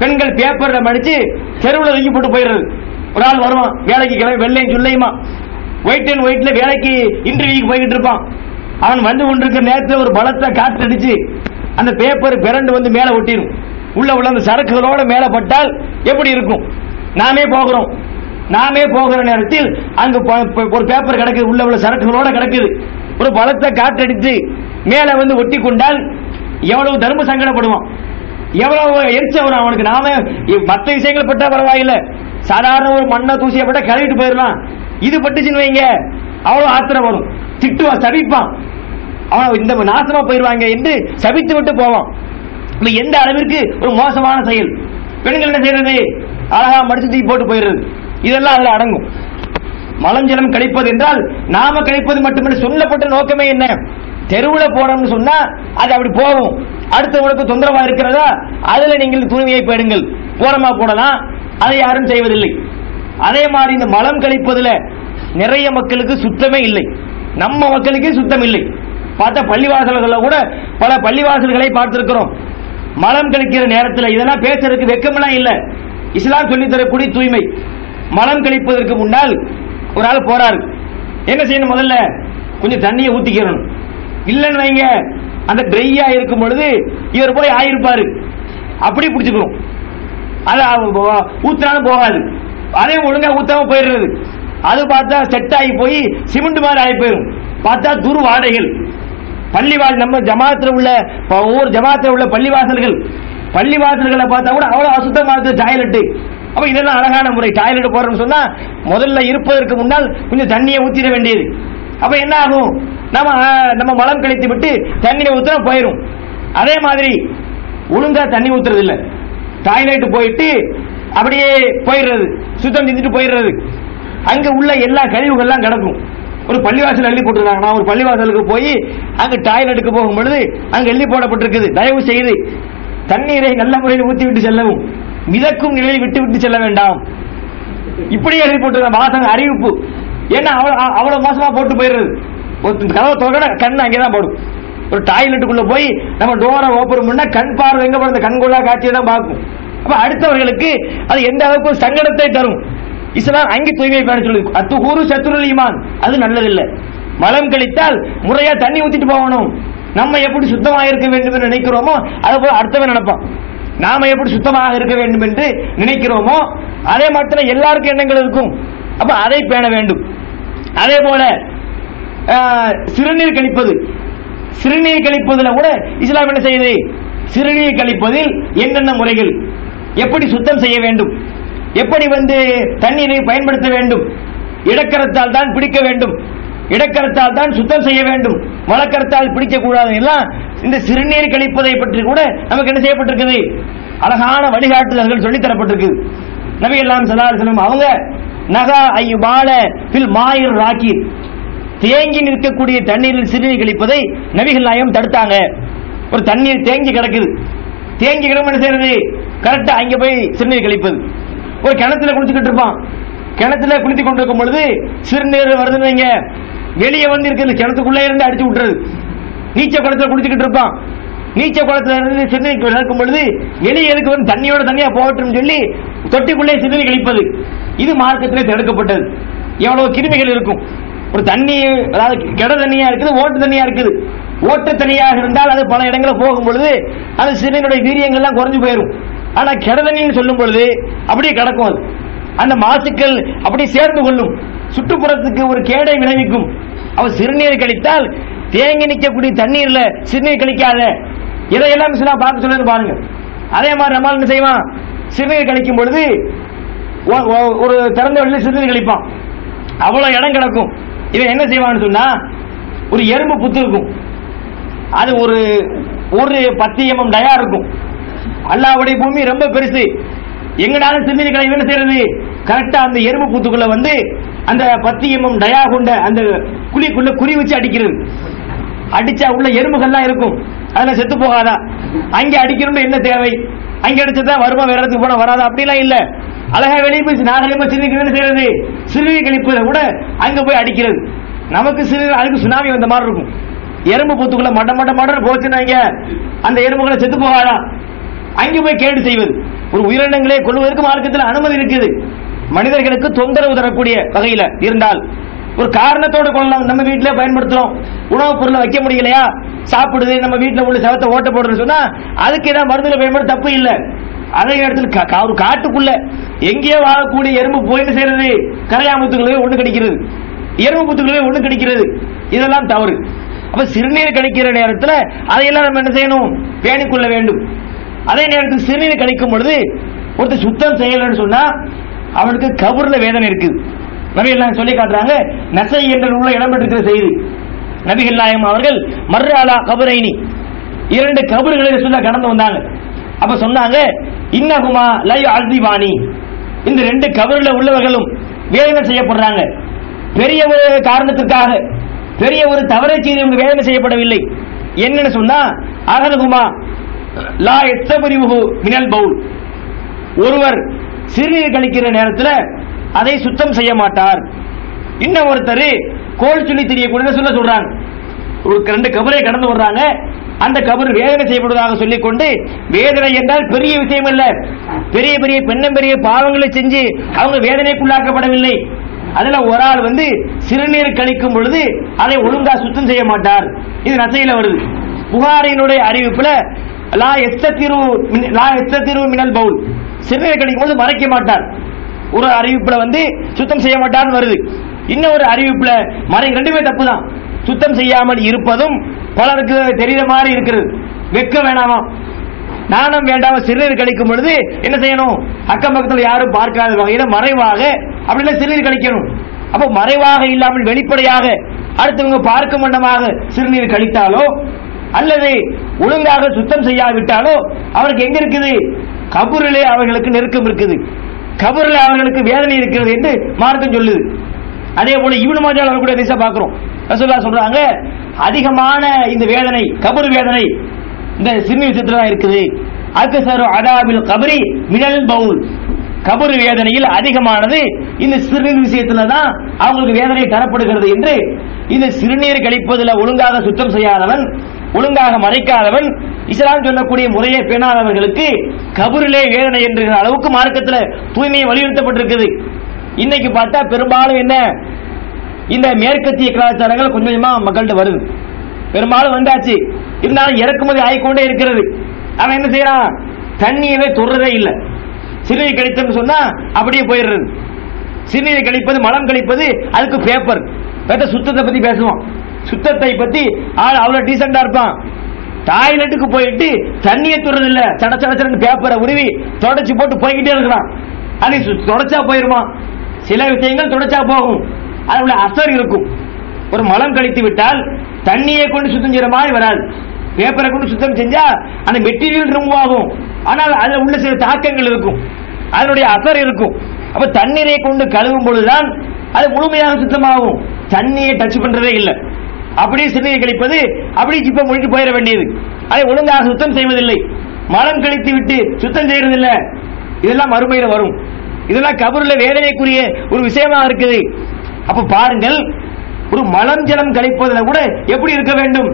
பெண்கள் பேப்பர்ல மடிச்சு தெருவில் ஒதுக்கி போட்டு போயிடுறது. ஒரு ஆள் வருவான் வேலைக்கு, கிளம்பி வெள்ளையும் சொல்லையுமா ஒயிட் அண்ட் ஒயிட்ல வேலைக்கு இன்டர்வியூக்கு போய்கிட்டு இருப்பான். அவன் வந்து கொண்டிருக்கிற நேரத்தில் ஒரு பலத்தை காற்று அடிச்சு அந்த பேப்பர் பிறண்டு வந்து மேல ஒட்டிடும். உள்ள அந்த சரக்குகளோட மேல பட்டால் எப்படி இருக்கும்? நாமே போகிற நேரத்தில் அங்கு ஒரு பேப்பர் கிடக்குது, உள்ள சரக்குகளோட கிடக்குது, ஒரு பலத்தை காற்றடித்து மேல வந்து ஒட்டி கொண்டால் எவ்வளவு தர்ம சங்கடப்படுவான், எவ்வளவு எரிச்சல் வரும் அவனுக்கு. நாம மற்ற விஷயங்கள் பட்டா பரவாயில்லை, சாதாரண ஒரு மண்ணை தூசியை பட்டா கழுவிட்டு போயிடலாம். இது பட்டுச்சுன்னு வைங்க, அவ்வளவு ஆத்திரம் வரும், திட்டுவான், சபிப்பான், அவன் இந்த நாசமா போயிருவாங்க என்று சபித்து விட்டு போவான். எந்த அளவிற்கு ஒரு மோசமான செயல். பெண்கள் என்ன செய்யறது, அழகா மடிச்சு தூக்கி போட்டு போயிடுறது. இதெல்லாம் அதுல அடங்கும். மலஞ்சலம் கழிப்பது என்றால் நாம கழிப்பது மட்டுமல்ல, சொல்லப்பட்ட நோக்கமே என்ன, தெருவில் போனோம்னு சொன்னா அது அப்படி போகும், அடுத்தவங்களுக்கு தொந்தரவா இருக்கிறதா, அதுல நீங்கள் தூய்மையை பேடுங்கள், ஓரமா போடலாம், அதை யாரும் செய்வதில்லை. அதே மாதிரி இந்த மலம் கழிப்பதுல நிறைய மக்களுக்கு சுத்தமே இல்லை, நம்ம மக்களுக்கு சுத்தம் இல்லை. பார்த்தா பள்ளிவாசல்கள கூட பல பள்ளிவாசல்களை பார்த்திருக்கிறோம். மலம் கழிக்கிற நேரத்தில் இதெல்லாம் பேசுறதுக்கு வெக்கமெல்லாம் இல்லை. இஸ்லாம் சொல்லி தரக்கூடிய தூய்மை. மலம் கழிப்பதற்கு முன்னால் ஒரு ஆள் போறாரு, என்ன செய்யணும், முதல்ல கொஞ்சம் தண்ணியை ஊத்திக்கிறணும். இல்லைன்னு வைங்க, அந்த ட்ரையா இருக்கும் பொழுது இவர் போய் ஆயிருப்பாரு, அப்படி பிடிச்சுக்கணும். அது ஊத்தினாலும் போகாது, அதே ஒழுங்கா ஊத்தாம போயிடுறது. அது பார்த்தா செட் ஆகி போய் சிமெண்ட் மாதிரி ஆகி போயிடும். பார்த்தா துர்வாடைகள். பள்ளிவாசல் நம்ம ஜமாத்தில் உள்ள ஒவ்வொரு ஜமாத்தில் உள்ள பள்ளிவாசல்களை பார்த்தா கூட அவ்வளவு அசுத்தமா இருக்கு டாய்லெட். அப்ப இதெல்லாம் அழகான முறை. டாய்லெட் போறோம்னு சொன்னா முதல்ல இருப்பதற்கு முன்னால் கொஞ்சம் தண்ணியை ஊத்திட வேண்டியது. அப்ப என்ன ஆகும், நம்ம மலம் கழித்து விட்டு தண்ணியை ஊத்துனா போயிடும். அதே மாதிரி ஒழுங்கா தண்ணி ஊத்துறது இல்ல, டாய்லெட் போயிட்டு அப்படியே போயிடுறது, சுத்தம் செஞ்சுட்டு போயிடுறது. அங்க உள்ள எல்லா கழிவுகள்லாம் கிடக்கும். ஒரு பள்ளிவாசல் அள்ளி போட்டுருக்காங்க. நான் ஒரு பள்ளிவாசலுக்கு போய் அங்க டாய்லெட்டுக்கு போகும் பொழுது அங்க எள்ளி போடப்பட்டிருக்குது. தயவு செய்து தண்ணீரை நல்ல முறையில் ஊற்றி விட்டு செல்லவும், மிதக்கும் நிலையில் விட்டு செல்ல வேண்டாம். இப்படியே எழுதி போட்டு வாசங்க அறிவிப்பு. ஏன்னா அவ்வளவு மோசமா போட்டு போயிடுறது. கதவை தொகை கண் அங்கேதான் போடும். ஒரு டாய்லெட்டுக்குள்ள போய் நம்ம டோரை ஓப்பன் பண்ணா கண் பார்வை எங்க போற, கண்கொள்ளா காட்சியை தான் பார்க்கும். அப்ப அடுத்தவர்களுக்கு அது எந்த அளவுக்கு சங்கடத்தை தரும். இஸ்லாம் அங்கே தூய்மை பேண சொல்லுது. அத்துஹூரு சத்ருல் ஈமான், அது நல்லதில்லை. மலம் கழித்தால் முறையா தண்ணி ஊத்திட்டு போகணும். நம்ம எப்படி சுத்தமாக இருக்க வேண்டும் என்று நினைக்கிறோமோ அதை போல அடுத்தவன் நினைப்பான். நாம எப்படி சுத்தமாக இருக்க வேண்டும் என்று நினைக்கிறோமோ அதே மாதிரி எல்லாருக்கும் எண்ணங்கள் இருக்கும். அப்ப அதை பேண வேண்டும். அதே போல சிறுநீர் கழிப்பதில் கூட இஸ்லாம் என்ன செய்யுது, சிறுநீர் கழிப்பதில் என்னென்ன முறைகள், எப்படி சுத்தம் செய்ய வேண்டும், எப்படி தண்ணீரை பயன்படுத்த வேண்டும், இடக்கரத்தால் தான் பிடிக்க வேண்டும், இடக்கரத்தால் தான் சுத்தம் செய்ய வேண்டும், வலக்கரத்தால் பிடிக்க கூடாது எல்லாம் இந்த சிறுநீர் கழிப்பதை பற்றி கூட நமக்கு என்ன செய்யப்பட்டிருக்குது, அழகான வழிகாட்டுதல்கள் சொல்லி தரப்பட்டிருக்கு. நபிகள் ஸல்லல்லாஹு அலைஹி வஸல்லம் அவங்க நகா ஐயுபால ஃபில் மாயிர் ராக்கீர், தேங்கி நிற்கக்கூடிய தண்ணீரில் சிறுநீர் கழிப்பதை நபிகள் நாயகம் தடுத்தாங்க. ஒரு தண்ணீர் தேங்கி கிடக்குது, தேங்கி கிடக்கு என்ன செய்யறது, கரெக்டா அங்க போய் சிறுநீர் கழிப்பது. ஒரு கிணத்துல குளிச்சுக்கிட்டு இருப்பான், கிணத்துல குளித்து கொண்டிருக்கும் பொழுது சிறுநீர் வருதுன்னு வைங்க, வெளியே இருக்கிறது கிணத்துக்குள்ளே இருந்து அடிச்சு விட்டுறது. நீச்ச குளத்துல குளிச்சுக்கிட்டு இருப்பான், நீச்ச குளத்துல இருந்து சிறுநீர் நடக்கும் பொழுது வெளியே இருக்கு தண்ணியோட தண்ணியா போகட்டும் சொல்லி தொட்டிக்குள்ளே சிறுநீர் கழிப்பது, இது மார்க்கத்திலே தடுக்கப்பட்டது. எவ்வளவு கிருமிகள் இருக்கும். ஒரு தண்ணி, அதாவது கிட தண்ணியா இருக்குது, ஓட்டு தண்ணியா இருக்குது. ஓட்டு தண்ணியாக இருந்தால் அது பல இடங்களில் போகும் பொழுது அது சிறுநீருடைய வீரியங்கள்லாம் குறைஞ்சு போயிடும். ஆனா கிட தண்ணின்னு சொல்லும் பொழுது அப்படியே கிடக்கும். அது அந்த மாசுக்கள் அப்படி சேர்ந்து கொள்ளும், சுற்றுப்புறத்துக்கு ஒரு கேடை விளைவிக்கும். அவன் சிறுநீர் கழித்தால் தேங்கி நிற்கக்கூடிய தண்ணீர்ல சிறுநீர் கழிக்காத, இதையெல்லாம் பார்க்க சொல்லுறது பாருங்க. அதே மாதிரி நம்மால் என்ன செய்வான், சிறுநீர் கழிக்கும் பொழுது ஒரு திறந்த வெளியில் சிறுநீர் கழிப்பான், அவ்வளவு இடம் கிடக்கும். இவன் என்ன செய்வான்னு சொன்னா, ஒரு எறும்பு புத்து இருக்கும், அது ஒரு 10 mm டயா இருக்கும். அல்லாஹ்வுடைய பூமி ரொம்ப பெருசு, எங்கனாலும் சிறுநீர் கழிவு என்ன செய்யறது, கரெக்டா அந்த எறும்பு புத்துக்குள்ள அந்த 10 mm டயா கொண்ட அந்த குழிக்குள்ள குறி வச்சு அடிக்கிறது. அடிச்சா உள்ள எறும்புகள்லாம் இருக்கும், அதுல செத்து போகாதா, அங்க அடிக்கணும்னு என்ன தேவை, அங்க அடிச்சதான் வருமா, வேற இடத்துக்கு போனா வராதா, அப்படிலாம் இல்ல. அழகா வெளியே போய் நாகரிகமா சிறுநீர் செய்யறது, சிறுநீர் கழிப்புல கூட அங்க போய் அடிக்கிறது. நமக்கு சிறுநீர் அதுக்கு சுனாமி வந்த மாதிரி இருக்கும். எறும்பு புத்துக்குள்ள மட போச்சுனாங்க, அந்த எறும்புகளை செத்து போகாதா, அங்க போய் கேடு செய்வது. ஒரு உயிரினங்களே கொள்வதற்கு மார்க்கத்தில் அனுமதி இருக்குது. மனிதர்களுக்கு தொந்தரவு தரக்கூடிய வகையில இருந்தால் ஒரு காரணத்தோடு கொள்ளலாம். நம்ம வீட்டிலே பயன்படுத்துறோம், உணவுப் பொருளை வைக்க முடியலையா, சாப்பிடுது, நம்ம வீட்டில் உள்ள செவத்தை ஓட்ட போடுறதுன்னு சொன்னா அதுக்கு ஏதாவது மருந்துல பயன்படுத்த தப்பு இல்லை. அதே நேரத்தில் ஒரு காட்டுக்குள்ள எங்கேயோ வாழக்கூடிய எறும்பு போயிட்டு செய்யறது, கரையாமுத்துக்களே ஒண்ணு கிடைக்கிறது, எறும்பு புத்துக்களே ஒண்ணு கிடைக்கிறது, இதெல்லாம் தவறு. அப்ப சிறுநீர் கழிக்கிற நேரத்தில் அதையெல்லாம் நம்ம என்ன செய்யணும், பேணிக்கொள்ள வேண்டும். அதே நேரத்தில் சிறுநீர் கழிக்கும் பொழுது ஒருத்தர் சுத்தம் செய்யலன்னு சொன்னா அவனுக்கு கபூர்ல வேதனை இருக்குது. நபிகள் சொல்லி காட்டுறாங்க. நசை என்ற நூலில் இடம்பெற்றிருக்கிற செய்தி, நபிகள் நாயகம் அவர்கள் மர்ர அலா கபரைனி, 2 கபறுகளை சொல்ல கடந்து வந்தாங்க. அப்ப சொன்னாங்க, இன்னஹுமா லா யுஅஸிபானி, இந்த ரெண்டு கபரில் உள்ளவர்களும் வேதனை செய்யப்படுறாங்க. பெரிய ஒரு காரணத்திற்காக, பெரிய ஒரு தவறை செய்து இவங்க வேதனை செய்யப்படவில்லை. என்னன்னு சொன்னா அகதுகுமா லா யஸ்தபரிஹு மினல் பவுல், ஒருவர் சிறுநீர் கழிக்கிற நேரத்தில் அதை சுத்தம் செய்ய மாட்டார். இன்னும் ஒருத்தர் கோல் சொல்லி தெரியக்கூடிய சொல்றாங்க. ஒரு ரெண்டு கபரை கடந்து வர்றாங்க, அந்த கபர் வேதனை செய்யப்படுவதாக சொல்லிக் கொண்டு, வேதனை என்றால் பெரிய விஷயம் அல்ல, பெரிய பெரிய பெரிய பாவங்களை செஞ்சு அவங்க வேதனைக்குள்ளாக்கப்படவில்லை. அதுல ஒரு ஆள் சிறுநீர் கழிக்கும் பொழுது அதை ஒழுங்கா சுத்தம் செய்ய மாட்டார். இது நசையில வருது. புகாரினுடைய அறிவிப்புல லா யஸ்ததிரு மினல் பவுல், சிறுநீர் கழிக்கும் போது மறைக்க மாட்டார். ஒரு அறிவிப்புல சுத்தம் செய்ய மாட்டார்னு வருது. இன்னொரு அறிவிப்புல ரெண்டுமே தப்பு தான். சுத்தம் செய்யாமல் இருப்பதும் பலருக்கு தெரிகிற மாதிரி இருக்கிறது. வெக்க வேணாமா, நாணம் வேண்டாம, சிறுநீர் கழிக்கும் பொழுது என்ன செய்யணும், அக்கம் பக்கத்தில் யாரும் பார்க்காத வகையில மறைவாக அப்படின்னா சிறுநீர் கழிக்கணும். அப்போ மறைவாக இல்லாமல் வெளிப்படையாக அடுத்தவங்க பார்க்க மண்டமாக சிறுநீர் கழித்தாலோ அல்லது ஒழுங்காக சுத்தம் செய்யாவிட்டாலோ அவருக்கு எங்க இருக்குது, கபூரிலே அவர்களுக்கு நெருக்கம் இருக்குது, கபூரில் அவர்களுக்கு வேதனை இருக்கிறது என்று மார்க்கம் சொல்லுது. அதே போல இப்னு மாஜாஹ் கூட ஹதீஸை பார்க்கிறோம். ரசூலுல்லாஹ் சொல்றாங்க, அதிகமான இந்த வேதனை, கபர் வேதனை இந்த சிறுநீர் விஷயத்துல தான் இருக்குது. அக்ஸரு அதாபில் கபரி மினல் பவுல், கபர் வேதனையில் அதிகமானது இந்த சிறுநீர் விஷயத்துல தான் அவங்களுக்கு வேதனை தரப்படுகிறது என்று. இந்த சிறுநீர் கழிப்பதில் ஒழுங்காக சுத்தம் செய்யாதவன், ஒழுங்காக மறைக்காதவன், இஸ்லாம் சொல்லக்கூடிய முறையை பேணாதவர்களுக்கு கபரிலே வேதனை என்ற அளவுக்கு மார்க்கத்தில் தூய்மையை வலியுறுத்தப்பட்டிருக்குது. இன்னைக்கு பார்த்தா பெரும்பாலும் என்ன, இந்த மேற்கத்திய கலாச்சாரங்கள் கொஞ்சம் கொஞ்சமா மக்கள்கிட்ட வருது. பெரும்பாலும் வந்தாச்சு, இருந்தாலும் இறக்குமதி ஆகிக்கொண்டே இருக்கிறது. அவன் என்ன செய்யறான், தண்ணியவே தொடுறதே இல்லை. சிறுநீர் கழித்தன்னு சொன்னா அப்படியே போயிடுறது. சிறுநீர் கழிப்பது, மலம் கழிப்பது, அதுக்கு பேப்பர் சுத்தத்தை பத்தி பேசுவான். சுத்தத்தை பத்தி ஆள் அவ்வளவு டீசெண்டா இருப்பான். டாய்லெட்டுக்கு போயிட்டு தண்ணியை தொடுறது இல்ல, சட சடச்சடன்னு பேப்பரை உருவி தொடச்சு போட்டு போய்கிட்டே இருக்கிறான். அது தொடச்சா போயிருமா, சில விஷயங்கள் தொடச்சா போகும், அதுல அசர் இருக்கும். ஒரு மலம் கழித்து விட்டால் தண்ணியை கொண்டு சுத்தம் செய்யற மாதிரி வராது, பேப்பரை கொண்டு சுத்தம் செஞ்சா அந்த மெட்டீரியல் ரிமூவ் ஆகும், ஆனால் அதுல உள்ள சில தாக்கங்கள் இருக்கும், அதனுடைய அசர் இருக்கும். அப்ப தண்ணீரை கொண்டு கழுவும் பொழுதுதான் அது முழுமையாக சுத்தமாகும். தண்ணியை டச் பண்றதே இல்லை, அப்படியே சிறுநீர் கழிப்பது அப்படியே ஜிப்ப மொழிட்டு போயிட வேண்டியது. அதை ஒழுங்காக சுத்தம் செய்வதில்லை, மலம் கழித்து விட்டு சுத்தம் செய்யறதில்லை. இதெல்லாம் மறுமையில வரும். இதெல்லாம் கபருல வேதனைக்குரிய ஒரு விஷயமா இருக்குது. அப்ப பாருங்கள், ஒரு மலம் ஜலம் கழிப்பதில் கூட எப்படி இருக்க வேண்டும்.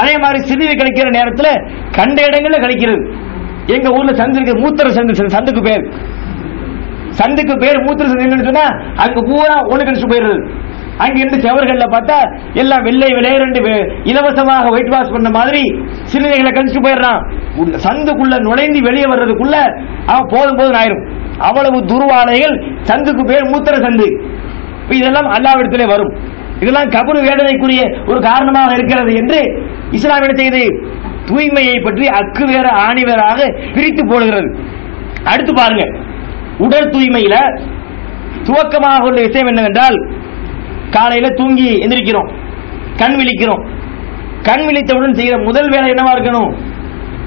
அதே மாதிரி சிறுநீர் கழிக்கிற நேரத்தில் கண்ட இடங்கள்ல கழிக்கிறது. எங்க ஊர்ல சந்து இருக்கு, மூத்திர சந்து, சந்துக்கு பேர், சந்துக்கு பேர் மூத்திர சந்து சொன்னா அங்க பூரா ஒண்ணு கழிச்சு போயிடுறது. அங்க இருந்து செவர்கள்ல பார்த்தா எல்லாம் வெள்ளை விளையாண்டு இலவசமாக ஒயிட் வாஷ் பண்ண மாதிரி சிறுநீர்களை கழிச்சு போயிடுறான். சந்துக்குள்ள நுழைந்து வெளியே வர்றதுக்குள்ள அவன் போதும் போதும் ஆயிரும். அவ்வளவு துர்வாடைகள், சந்துக்கு பேர் மூத்திர சந்து. இதெல்லாம் அல்லாஹ்விடத்திலே வரும். இதெல்லாம் கபரு வேதனைக்குரிய ஒரு காரணமாக இருக்கிறது என்று இஸ்லாம் என்ன செய்து, தூய்மையை பற்றி அக்கு வேற ஆணி வேறாக பிரித்து போடுகிறது. அடுத்து பாருங்க, உடல் தூய்மையில துவக்கமாக உள்ள விஷயம் என்னவென்றால், காலையில தூங்கி எந்திரிக்கிறோம், கண் விழிக்கிறோம். கண் விழித்தவுடன் செய்கிற முதல் வேலை என்னவா இருக்கணும்,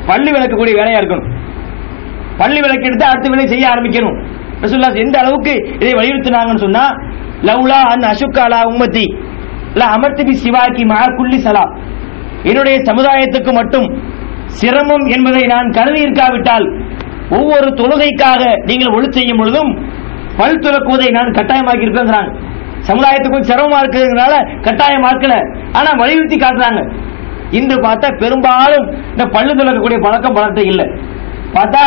பள்ளி விளக்கக்கூடிய வேலையா இருக்கணும். பள்ளி விளக்கு எடுத்து அடுத்த வேலை செய்ய ஆரம்பிக்கணும். ரசூலுல்லாஹ் எந்த அளவுக்கு இதை வலியுறுத்தினாங்கன்னு சொன்னா, லவ்லா அன் அஷுக்க அலா உம்மத்தி லா அமர்த்து பி சிவாக்கி மா குல்லி ஸலாம், என்னுடைய சமுதாயத்துக்கு மட்டும் சிரமம் என்பதை நான் கருதி இருக்காவிட்டால் ஒவ்வொரு தொழுகைக்காக நீங்கள் ஒளி செய்யும் பொழுதும் பல் துலக்குவதை நான் கட்டாயமாக்கி இருக்கிறேன். சமுதாயத்துக்கும் சிரமமா இருக்கிறதுனால கட்டாயமாக்கல, ஆனா வலியுறுத்தி காட்டுறாங்க. இன்று பார்த்தா பெரும்பாலும் இந்த பல்லு துலக்கக்கூடிய பழக்கத்தை இல்லை. பார்த்தா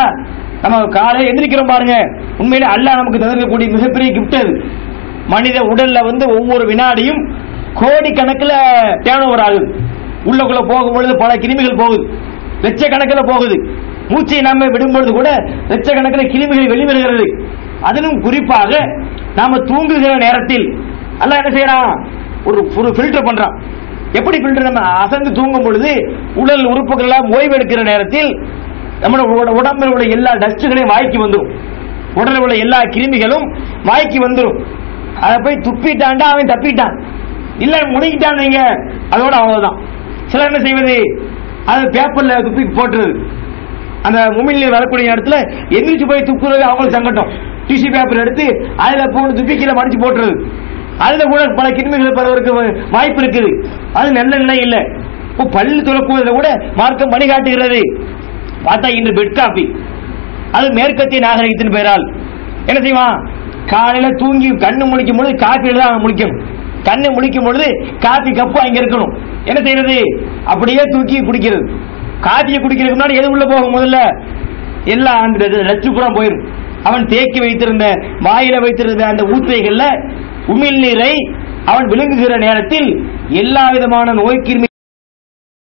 நம்ம காலையில் எந்திரிக்கிறோம் பாருங்க, உண்மையிலே அல்லாஹ் நமக்கு தந்திருக்கக்கூடிய மிகப்பெரிய கிஃப்ட் அது. மனித உடல்ல ஒவ்வொரு வினாடியும் கோடி கணக்கில் டேர்ன் ஓவர் ஆகுது. உள்ளக்குள்ள போகும்பொழுது பல கிருமிகள் போகுது, லட்சக்கணக்கில் போகுது. மூச்சை நாம விடும்பொழுது கூட லட்சக்கணக்கில் கிருமிகள் வெளிவருகிறது. அதிலும் குறிப்பாக நாம தூங்குகிற நேரத்தில் அல்லாஹ் என்ன செய்யறான், ஒரு ஃபில்டர் பண்றான். எப்படி ஃபில்டர், நம்ம அசந்து தூங்கும் பொழுது உடல் உறுப்புகள் எல்லாம் ஓய்வு எடுக்கிற நேரத்தில் நம்மளோட உடம்பில் உள்ள எல்லா டஸ்டுகளையும் வாய்க்கு வந்துடும், உடலில் உள்ள எல்லா கிருமிகளும் வாய்க்கு வந்துடும். அதை போய் துப்பிட்டாண்டா அவன் தப்பிட்டான், இல்ல முழுகிட்டான் நீங்க, அதோட அவ்வளவுதான். சிலர் என்ன செய்வது, அது பேப்பர்ல துப்பி போட்டுறது, அந்த முமிழ்நீர் வரக்கூடிய இடத்துல எந்திரிச்சு போய் துப்புறது அவங்களுக்கு சங்கடம். டிஷ்யூ பேப்பர் எடுத்து அதுல போட்டு துப்பி கீழே மடிச்சு போட்டுறது. அதுல கூட பல கிருமிகள் பரவருக்கு வாய்ப்பு இருக்குது. அது நல்ல நிலை இல்லை. பல்லு துலக்குவதை கூட மார்க்கம் வழிகாட்டுகிறது. பார்த்தா இன்று பெட் காபி, அது மேற்கத்திய நாகரிகத்தின் பெயரால் என்ன செய்வான், காலையில தூங்கி கண்ணு முழிக்கும் பொழுது காப்பியில தான் முழிக்கணும். கண்ணு முழிக்கும் பொழுது காப்பி கப்பு அங்க இருக்கணும். என்ன செய்யறது, அப்படியே தூக்கி குடிக்கிறது. காப்பியை குடிக்கிறதுக்கு முன்னாடி எது உள்ள போகும், முதல்ல எல்லாம் அந்த லட்சுப்புறம் போயிடும். அவன் தேக்கி வைத்திருந்த வாயில வைத்திருந்த அந்த ஊத்தைகள்ல உமிழ் நீரை அவன் விழுங்குகிற நேரத்தில் எல்லா விதமான நோய் கிருமி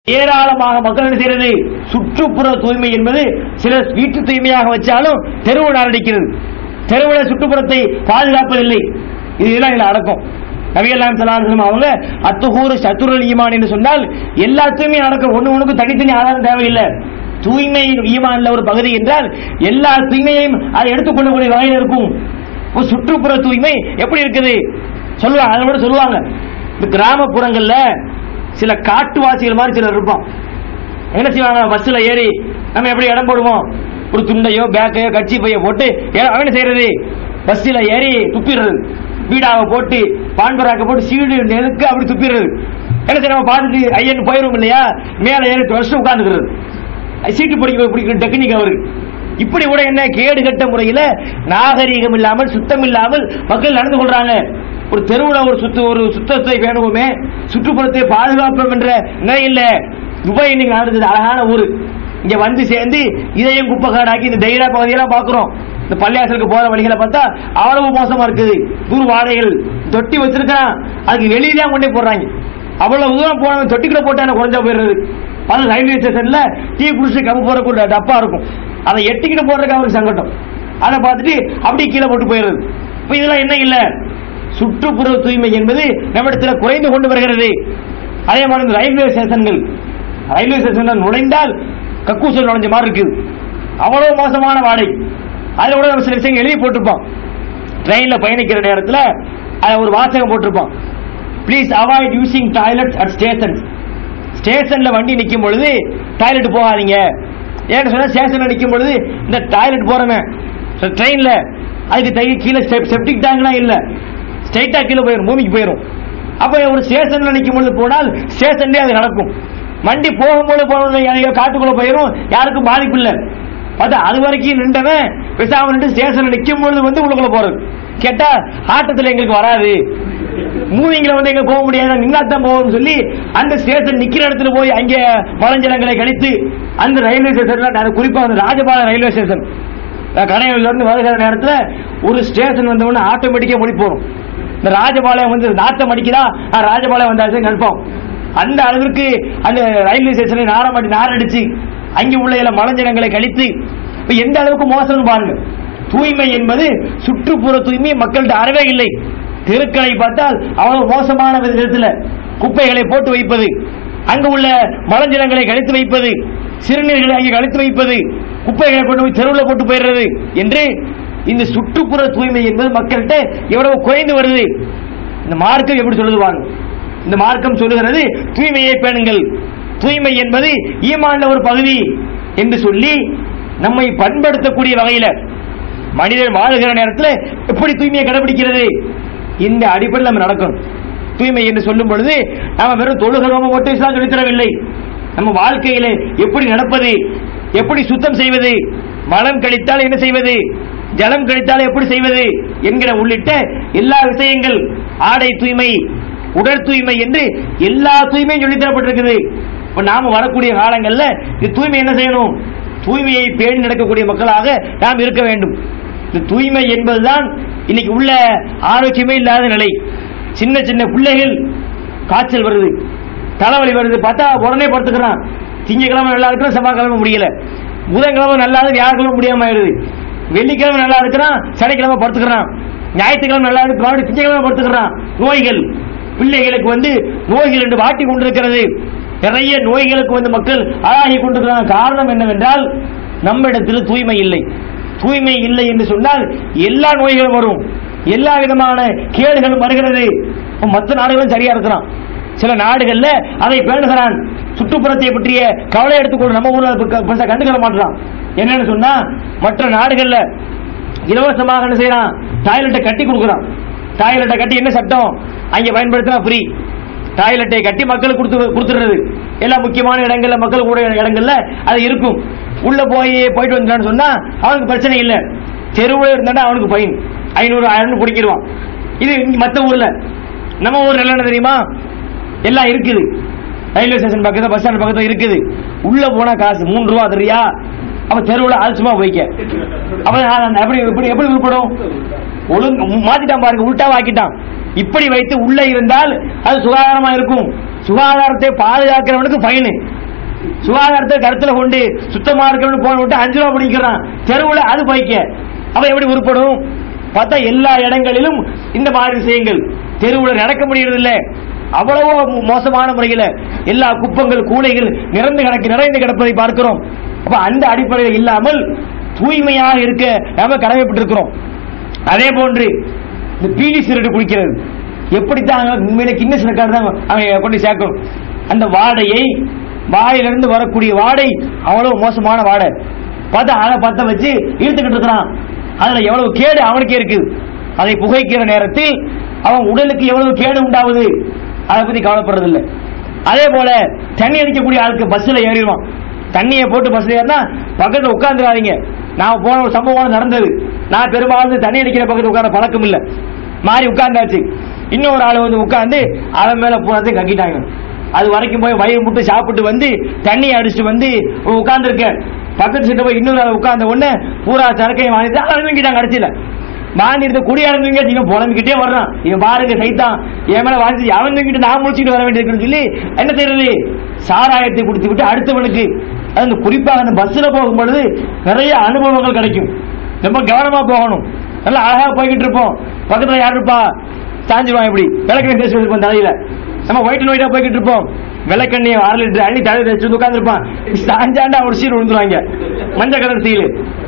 ஏராளமாக மக்கள் என்ன செய்யறது. சுற்றுப்புற தூய்மை என்பது சில வீட்டு தூய்மையாக வச்சாலும் தெருவு நாரடிக்கிறது. தெருவில் சுற்றுப்புறத்தை பாதுகாப்பதில்லை. இதெல்லாம் இதுல அடக்கம். நபிகள் நாயகம் ஸல்லல்லாஹு அலைஹி வஸல்லம் அவங்க அத்துஹூரு ஷத்ருல் ஈமான் என்று சொன்னால் எல்லா தூய்மையும் அடக்கம். ஒண்ணுக்கு தனித்தனி ஆதாரம் தேவையில்லை. தூய்மை ஈமான்ல ஒரு பகுதி என்றால் எல்லா தூய்மையையும் அதை எடுத்துக்கொள்ளக்கூடிய வகையில் இருக்கும். சுற்றுப்புற தூய்மை எப்படி இருக்குது சொல்லுவாங்க. அதை விட சொல்லுவாங்க, இந்த கிராமப்புறங்கள்ல சில காட்டுவாசிகள் மாதிரி சிலர் இருப்பான். என்ன செய்வாங்க, பஸ்ல ஏறி நம்ம எப்படி இடம் போடுவோம், ஒரு துண்டையோ பேக்கையோ கட்சி பையோ போட்டு அவன் செய்யறது, பஸ்ல ஏறி துப்பிடுறது. பீடாவை போட்டு பான்பராக்க போட்டு சீடு நெருக்க அப்படி துப்பிடுறது. என்ன செய்ய நம்ம பார்த்துட்டு ஐயன் போயிடும் இல்லையா, மேல ஏறி வருஷம் உட்கார்ந்துக்கிறது. சீட்டு பிடிக்கிற டெக்னிக் அவருக்கு. இப்படி கூட என்ன கேடு கட்ட முறையில் நாகரீகம் இல்லாமல் சுத்தம் இல்லாமல் மக்கள் நடந்து கொள்றாங்க. ஒரு தெருவில் ஒரு சுத்தத்தை வேணுமே, சுற்றுப்புறத்தை பாதுகாப்போம் என்ற நிலையில் துபாய் இன்னைக்கு நடந்தது. அழகான ஊர். இங்க வந்து சேர்ந்து இதையும் குப்பை காடாக்கி இந்த தைரா பகுதியெல்லாம் பாக்குறோம். இந்த பள்ளியாசலுக்கு போற வழிகளை பார்த்தா அவ்வளவு மோசமா இருக்குது. தூர் வாடைகள் தொட்டி வச்சிருக்கான், அதுக்கு வெளியில கொண்டே போடுறாங்க. அவ்வளவு தூரம் போன தொட்டிக்குள்ள போட்டா குறைஞ்சா போயிடுறது. அது ரயில்வே ஸ்டேஷன்ல டீ குடிச்சு கம்பு போறக்கூடிய டப்பா இருக்கும், அதை எட்டிக்கிட்டு போறதுக்கு அவருக்கு சங்கடம். அதை பார்த்துட்டு அப்படியே கீழே போட்டு போயிடுறது. இப்ப இதெல்லாம் என்ன இல்ல, சுற்றுப்புற தூய்மை என்பது நம்மிடத்தில் குறைந்து கொண்டு வருகிறது. அதே மாதிரி ரயில்வே ஸ்டேஷன்ல நுழைந்தால் கக்கூசல் நுழைஞ்ச மாதிரி இருக்குது. அவ்வளவு மோசமான வாடகை. அதுல கூட நம்ம சில விஷயங்கள் எழுதி போட்டிருப்போம். ட்ரெயின்ல பயணிக்கிற நேரத்தில் ஒரு வாசகம் போட்டிருப்போம், please avoid using toilet at station. ஸ்டேஷன்ல வண்டி நிற்கும் பொழுது டாய்லெட் போகாதீங்க. ஏன்னு சொன்னா ஸ்டேஷன்ல நிற்கும் பொழுது இந்த டாய்லெட் போறவன் ட்ரெயின்ல அதுக்கு கீழே செப்டிக் டேங்க்லாம் இல்ல, ஸ்ட்ரைட்டா கீழே போயிடும், பூமிக்கு போயிடும். அப்ப ஒரு ஸ்டேஷன்ல நிற்கும் பொழுது போனால் ஸ்டேஷன்லயே அது நடக்கும். வண்டி போகும்போது காட்டுக்குள்ள போயிடும், யாருக்கும் பாதிப்பு இல்லை. அது வரைக்கும் நின்றவன் பேசாம நின்று ஸ்டேஷன்ல நிற்கும் பொழுது வந்து உள்ளுக்குள்ள போறது. கேட்டா ஆட்டத்தில் எங்களுக்கு வராது, மூவிங்ல வந்து எங்க போக முடியாது, நின்னாத்தான் போகணும்னு சொல்லி அந்த ஸ்டேஷன் நிக்கிற இடத்துல போய் அங்கே மலஞ்சலங்களை கழித்து அந்த ரயில்வே ஸ்டேஷன்ல, குறிப்பா அந்த ராஜபாளையம் ரயில்வே ஸ்டேஷன் கடையில இருந்து வருகிற நேரத்தில் ஒரு ஸ்டேஷன் வந்தவொடனே ஆட்டோமேட்டிக்கா மொழி போறோம். இந்த ராஜபாளையம் வந்து நாட்டம் அடிக்குதா, ராஜபாளையம் வந்தாச்சு கன்ஃபார்ம். அந்த அளவிற்கு அந்த ரயில்வே ஸ்டேஷனை நாரடிச்சு அங்கே உள்ள மலஞ்சலங்களை கழித்து எந்த அளவுக்கு மோசம் பாருங்க. தூய்மை என்பது சுற்றுப்புற தூய்மை மக்கள்கிட்ட அறவே இல்லை. தெருக்களை பார்த்தால் அவ்வளவு மோசமான விதத்தில் குப்பைகளை போட்டு வைப்பது, அங்கு உள்ள மலஞ்சலங்களை கழித்து வைப்பது, சிறுநீர்களை அங்கே கழித்து வைப்பது, குப்பைகளை கொண்டு போய் தெருவில் போட்டு போயிடுறது என்று இந்த சுற்றுப்புற தூய்மை என்பது மக்கள்கிட்ட எவ்வளவு குறைந்து வருது. இந்த மார்க்கம் எப்படி சொல்லுவாங்க, இந்த மார்க்கம் சொல்லுகிறது தூய்மையை பேணுங்கள், தூய்மை என்பது ஈமான்ல ஒரு பகுதி என்று சொல்லி நம்மை பண்படுத்தக்கூடிய வகையில் மனிதன் வாழுகிற நேரத்தில் எப்படி தூய்மையை கடைபிடிக்கிறது, இந்த அடிப்படையில் நம்ம நடக்கணும். தூய்மை என்று சொல்லும் பொழுது நாம வெறும் தொழுகிறோம மட்டும் இஸ்லாம் சொல்லித் தரவில்லை. நம்ம வாழ்க்கையில எப்படி நடப்பது, எப்படி சுத்தம் செய்வது, மலம் கழித்தால் என்ன செய்வது, ஜலம் கழித்தால் எப்படி செய்வது என்கிற உள்ளிட்ட எல்லா விஷயங்கள், ஆடை தூய்மை, உடல் தூய்மை என்று எல்லா தூய்மையும் சொல்லித் தரப்பட்டிருக்குது. இப்ப நாம வரக்கூடிய காலங்கள்ல இந்த தூய்மை என்ன செய்யணும், தூய்மையை பேணி நடக்கக்கூடிய மக்களாக நாம் இருக்க வேண்டும். இந்த தூய்மை என்பதுதான் இன்னைக்கு உள்ள ஆரோக்கியமே இல்லாத நிலை. சின்ன சின்ன பிள்ளைகள் காய்ச்சல் வருது, தலைவலி வருது, பார்த்தா உடனே படுத்துக்கிறான். திங்கக்கிழமை நல்லா இருக்கிறான், செவ்வாய்க்கிழமை முடியல, புதன்கிழமை நல்லா இருக்கு, வியாழக்கிழமை முடியாம ஆயிடுது, வெள்ளிக்கிழமை நல்லா இருக்கிறான், சனிக்கிழமை படுத்துக்கிறான், ஞாயிற்றுக்கிழமை நல்லா இருக்கு, திங்கக்கிழமை படுத்துக்கிறான். நோய்கள் பிள்ளைகளுக்கு வந்து நோய்கள் என்று வாட்டி கொண்டிருக்கிறது. நிறைய நோய்களுக்கு வந்து மக்கள் ஆளாகி கொண்டிருக்கிறாங்க. காரணம் என்னவென்றால் நம்மிடத்தில் தூய்மை இல்லை. தூய்மை இல்லை என்று சொன்னால் எல்லா நோய்களும் வரும், எல்லா விதமான கேடுகளும் வருகிறது. மற்ற நாடுகளும் சரியா இருக்கிறான், சில நாடுகள்ல அதை பேணுகிறான், சுற்றுப்புறத்தை பற்றிய கவலை எடுத்துக்கொண்டு நம்ம ஊர்ல கண்டுகொள்ள மாட்டான். என்னன்னு சொன்னா மற்ற நாடுகள்ல இலவசமாக என்ன செய்யறான், டாய்லெட்டை கட்டி கொடுக்குறான். டாய்லெட்டை கட்டி என்ன சட்டம், அங்க பயன்படுத்தினா ஃப்ரீ. டாய்லெட்டை கட்டி மக்களுக்கு கொடுத்துடுறது. எல்லா முக்கியமான இடங்கள்ல மக்கள் கூட இடங்கள்ல அது இருக்கும். உள்ள போயிட்டு வந்தான்னு சொன்னா அவனுக்கு பிரச்சனை இல்லை. தெருவில் இருந்தா அவனுக்கு ஃபைன் 500 பிடிக்கிடுவான். இது மற்ற ஊர்ல. நம்ம ஊர்ல என்ன தெரியுமா, எல்லாம் இருக்குது. ரயில்வே ஸ்டேஷன் பக்கத்துல, பஸ் ஸ்டாண்ட் பக்கத்துல இருக்குது. உள்ள போனா காசு 3 ரூபா தெரியா. அப்ப தெருவில் ஆல்சுமா போய்க்க. அப்ப எப்படி உருப்படும்? ஒழுங்கு மாத்திட்டான் பாருங்க, உள்டாவா ஆக்கிட்டான். இப்படி வைத்து உள்ள இருந்தால் அது சுகாதாரமா இருக்கும். சுகாதாரத்தை பாதுகாக்கிறவனுக்கு ஃபைனு. சுகாதாரத்தை கருத்துல கொண்டு சுத்தமா இருக்கவனு போன விட்டு 5 ரூபா பிடிக்கிறான் தெருவில், அது பைக்க. அப்ப எப்படி உருப்படும்? பார்த்தா எல்லா இடங்களிலும் இந்த மாதிரி விஷயங்கள் தெருவில் நடக்க முடியறது இல்லை. அவ்வளவோ மோசமான முறையில் எல்லா குப்பங்கள் கூடைகள் நிறைந்து கிடப்பதை பார்க்கிறோம். அப்ப அந்த அடிப்படையில் இல்லாமல் தூய்மையாக இருக்க நாம கடமைப்பட்டிருக்கிறோம். அதே போன்று இந்த பீடி சிகரெட் குடிக்கிறது எப்படித்தான் உண்மையில கின்னஸ் ரெக்கார்டு தான் அவன் கொண்டு சேர்க்கணும். அந்த வாடையை, வாயிலிருந்து வரக்கூடிய வாடை அவ்வளவு மோசமான வாடை. பார்த்தா அதை பத்த வச்சு இழுத்துக்கிட்டு இருக்கிறான். அதுல எவ்வளவு கேடு அவனுக்கே இருக்குது. அதை புகைக்கிற நேரத்தில் அவன் உடலுக்கு எவ்வளவு கேடு உண்டாவது அதை பத்தி கவலைப்படுறது இல்லை. அதே போல தண்ணி அடிக்கக்கூடிய ஆளுக்கு பஸ்ல ஏறிடுவான். தண்ணியை போட்டு பஸ்ல ஏறினா பக்கத்துல உட்கார்ந்துடாதீங்க. நான் போன ஒரு சம்பவம் நடந்தது. நான் பெரும்பாலும் தண்ணி அடிக்கிற பக்கத்துல உட்கார பழக்கம் இல்லை. மாறி உட்கார்ந்தாச்சு. இன்னொரு ஆள் வந்து உட்கார்ந்து அவன் மேல போனதை கக்கிட்டாங்க. அது வரைக்கும் போய் வயிறு முட்டு சாப்பிட்டு வந்து தண்ணி அடிச்சுட்டு வந்து உட்கார்ந்து இருக்க. பக்கத்து சீட்டை போய் இன்னொரு ஆள் உட்கார்ந்த உடனே பூரா சரக்கையும் வாங்கிட்டு அவன் கடைசியில வாங்கிட்டு குடியாரங்க புலம்பிக்கிட்டே வர்றான். இவன் பாருங்க சைத்தான் என் மேல வாங்கி அவன் தூங்கிட்டு நான் முடிச்சுட்டு வர வேண்டியிருக்குன்னு சொல்லி என்ன செய்யறது, சாராயத்தை குடித்து விட்டு அடுத்தவனுக்கு. அது குறிப்பாக அந்த பஸ்ல போகும் பொழுது நிறைய அனுபவங்கள் கிடைக்கும். ரொம்ப கவனமா போகணும். நல்லா அழகா போய்கிட்டு இருப்போம். பக்கத்துல யாரு இருப்பா, சாஞ்சிருவான். இப்படி விளக்கெண்ணெய் தேய்ச்சி இருப்போம் தலையில. நம்ம ஒயிட் அண்ட் ஒயிட்டா போய்கிட்டு இருப்போம். விளக்கெண்ணெய் 6 லிட்டர் அள்ளி தலையில தேய்ச்சி உட்கார்ந்து இருப்பான். சாஞ்சாண்டா ஒரு சீல் விழுந்துருவாங்க, மஞ்சள் கலர் சீல்.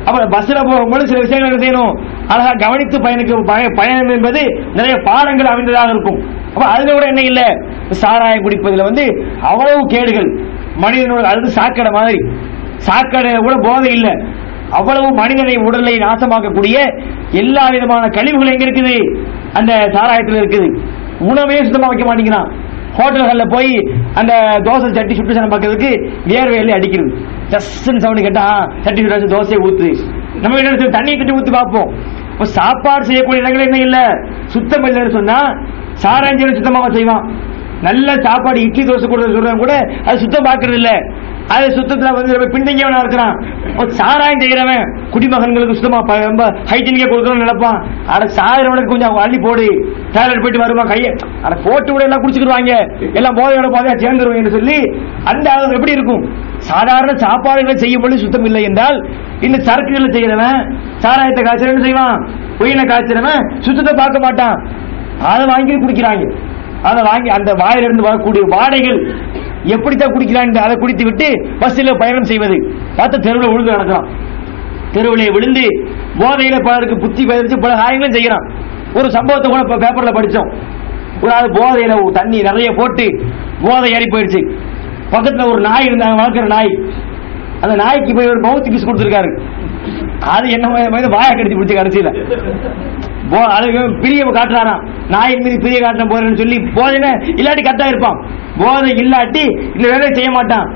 அப்ப பஸ்ல போகும்போது சில விஷயங்கள் என்ன செய்யணும், அழகா கவனித்து பயணம் என்பது நிறைய பாடங்கள் அமைந்ததாக இருக்கும். அப்ப அதுல கூட என்ன இல்ல, சாராயம் குடிப்பதுல வந்து அவ்வளவு கேடுகள். மனிதனோட அது சாக்கடை மாதிரி, சாக்கடை கூட போதை இல்லை. அவ்வளவு மனிதனை உடலை நாசமாக்கக்கூடிய எல்லா விதமான கழிவுகள் எங்க இருக்குது, அந்த சாராயத்தில் இருக்குது. உணவே சுத்தமா வைக்க மாட்டேங்கிறான். ஹோட்டல்கள்ல போய் அந்த தோசை சட்டி சுட்டு சனம் பார்க்கறதுக்கு வேர்வையில அடிக்கிறது. ஜஸ்ட் சவுண்ட் கேட்டா சட்டி சுட்டு தோசையை ஊத்து. நம்ம என்ன தண்ணியை கட்டி ஊத்து பார்ப்போம். சாப்பாடு செய்யக்கூடிய இடங்கள் என்ன இல்ல, சுத்தம் இல்லைன்னு சொன்னா சாராயம் சுத்தமாக செய்வான். நல்ல சாப்பாடு இட்லி தோசை கூட சொல்றவங்க கூட அது சுத்தம் பார்க்கறது இல்ல. அது சுத்தத்துல வந்து பின்தங்கியவனா இருக்கிறான். சாராயம் செய்யறவன் குடிமகன்களுக்கு சுத்தமா ரொம்ப ஹைஜீனிக்கா கொடுக்கணும்னு நினைப்பான். அட சாகிறவனுக்கு கொஞ்சம் அள்ளி போடு, டாய்லெட் போயிட்டு வருவான், கையை அட போட்டு விட எல்லாம் குடிச்சுக்கிடுவாங்க, எல்லாம் போதையோட போதையா சேர்ந்துருவாங்க சொல்லி அந்த அளவு எப்படி இருக்கும். சாதாரண சாப்பாடுகளை செய்யும்போது சுத்தம் இல்லை என்றால் இந்த சரக்குகளை செய்யறவன், சாராயத்தை காய்ச்சறவன் செய்வான், பொயினை காய்ச்சறவன் சுத்தத்தை பார்க்க மாட்டான். அதை வாங்கி குடிக்கிறாங்க. அதை வாங்கி அந்த வாயிலிருந்து வரக்கூடிய வாடைகள் எப்படித்தான் குடிக்கிறான். அதை குடித்து விட்டு பஸ்ல பயணம் செய்வது. பார்த்த தெருவில் விழுந்து நடக்கிறான். தெருவிலே விழுந்து போதையில பலருக்கு புத்தி பதிச்சு பல காரியங்களும் செய்யறான். ஒரு சம்பவத்தை கூட பேப்பர்ல படிச்சோம். ஒரு ஆள் போதையில தண்ணி நிறைய போட்டு போதை ஏறி போயிடுச்சு. பக்கத்துல ஒரு நாய் இருந்தாங்க, வளர்க்கிற நாய். அந்த நாய்க்கு போய் ஒரு மவுத் கிஸ் கொடுத்துருக்காரு. அது என்ன வாயை கடிச்சு பிடிச்சி கடைசியில பிரிய காட்டுறாராம். நாயின் மீது பிரிய காட்ட போறேன்னு சொல்லி போதையில இல்லாட்டி கரெக்டா இருப்பான். போதை இல்லாட்டி இந்த வேலையை செய்ய மாட்டான்.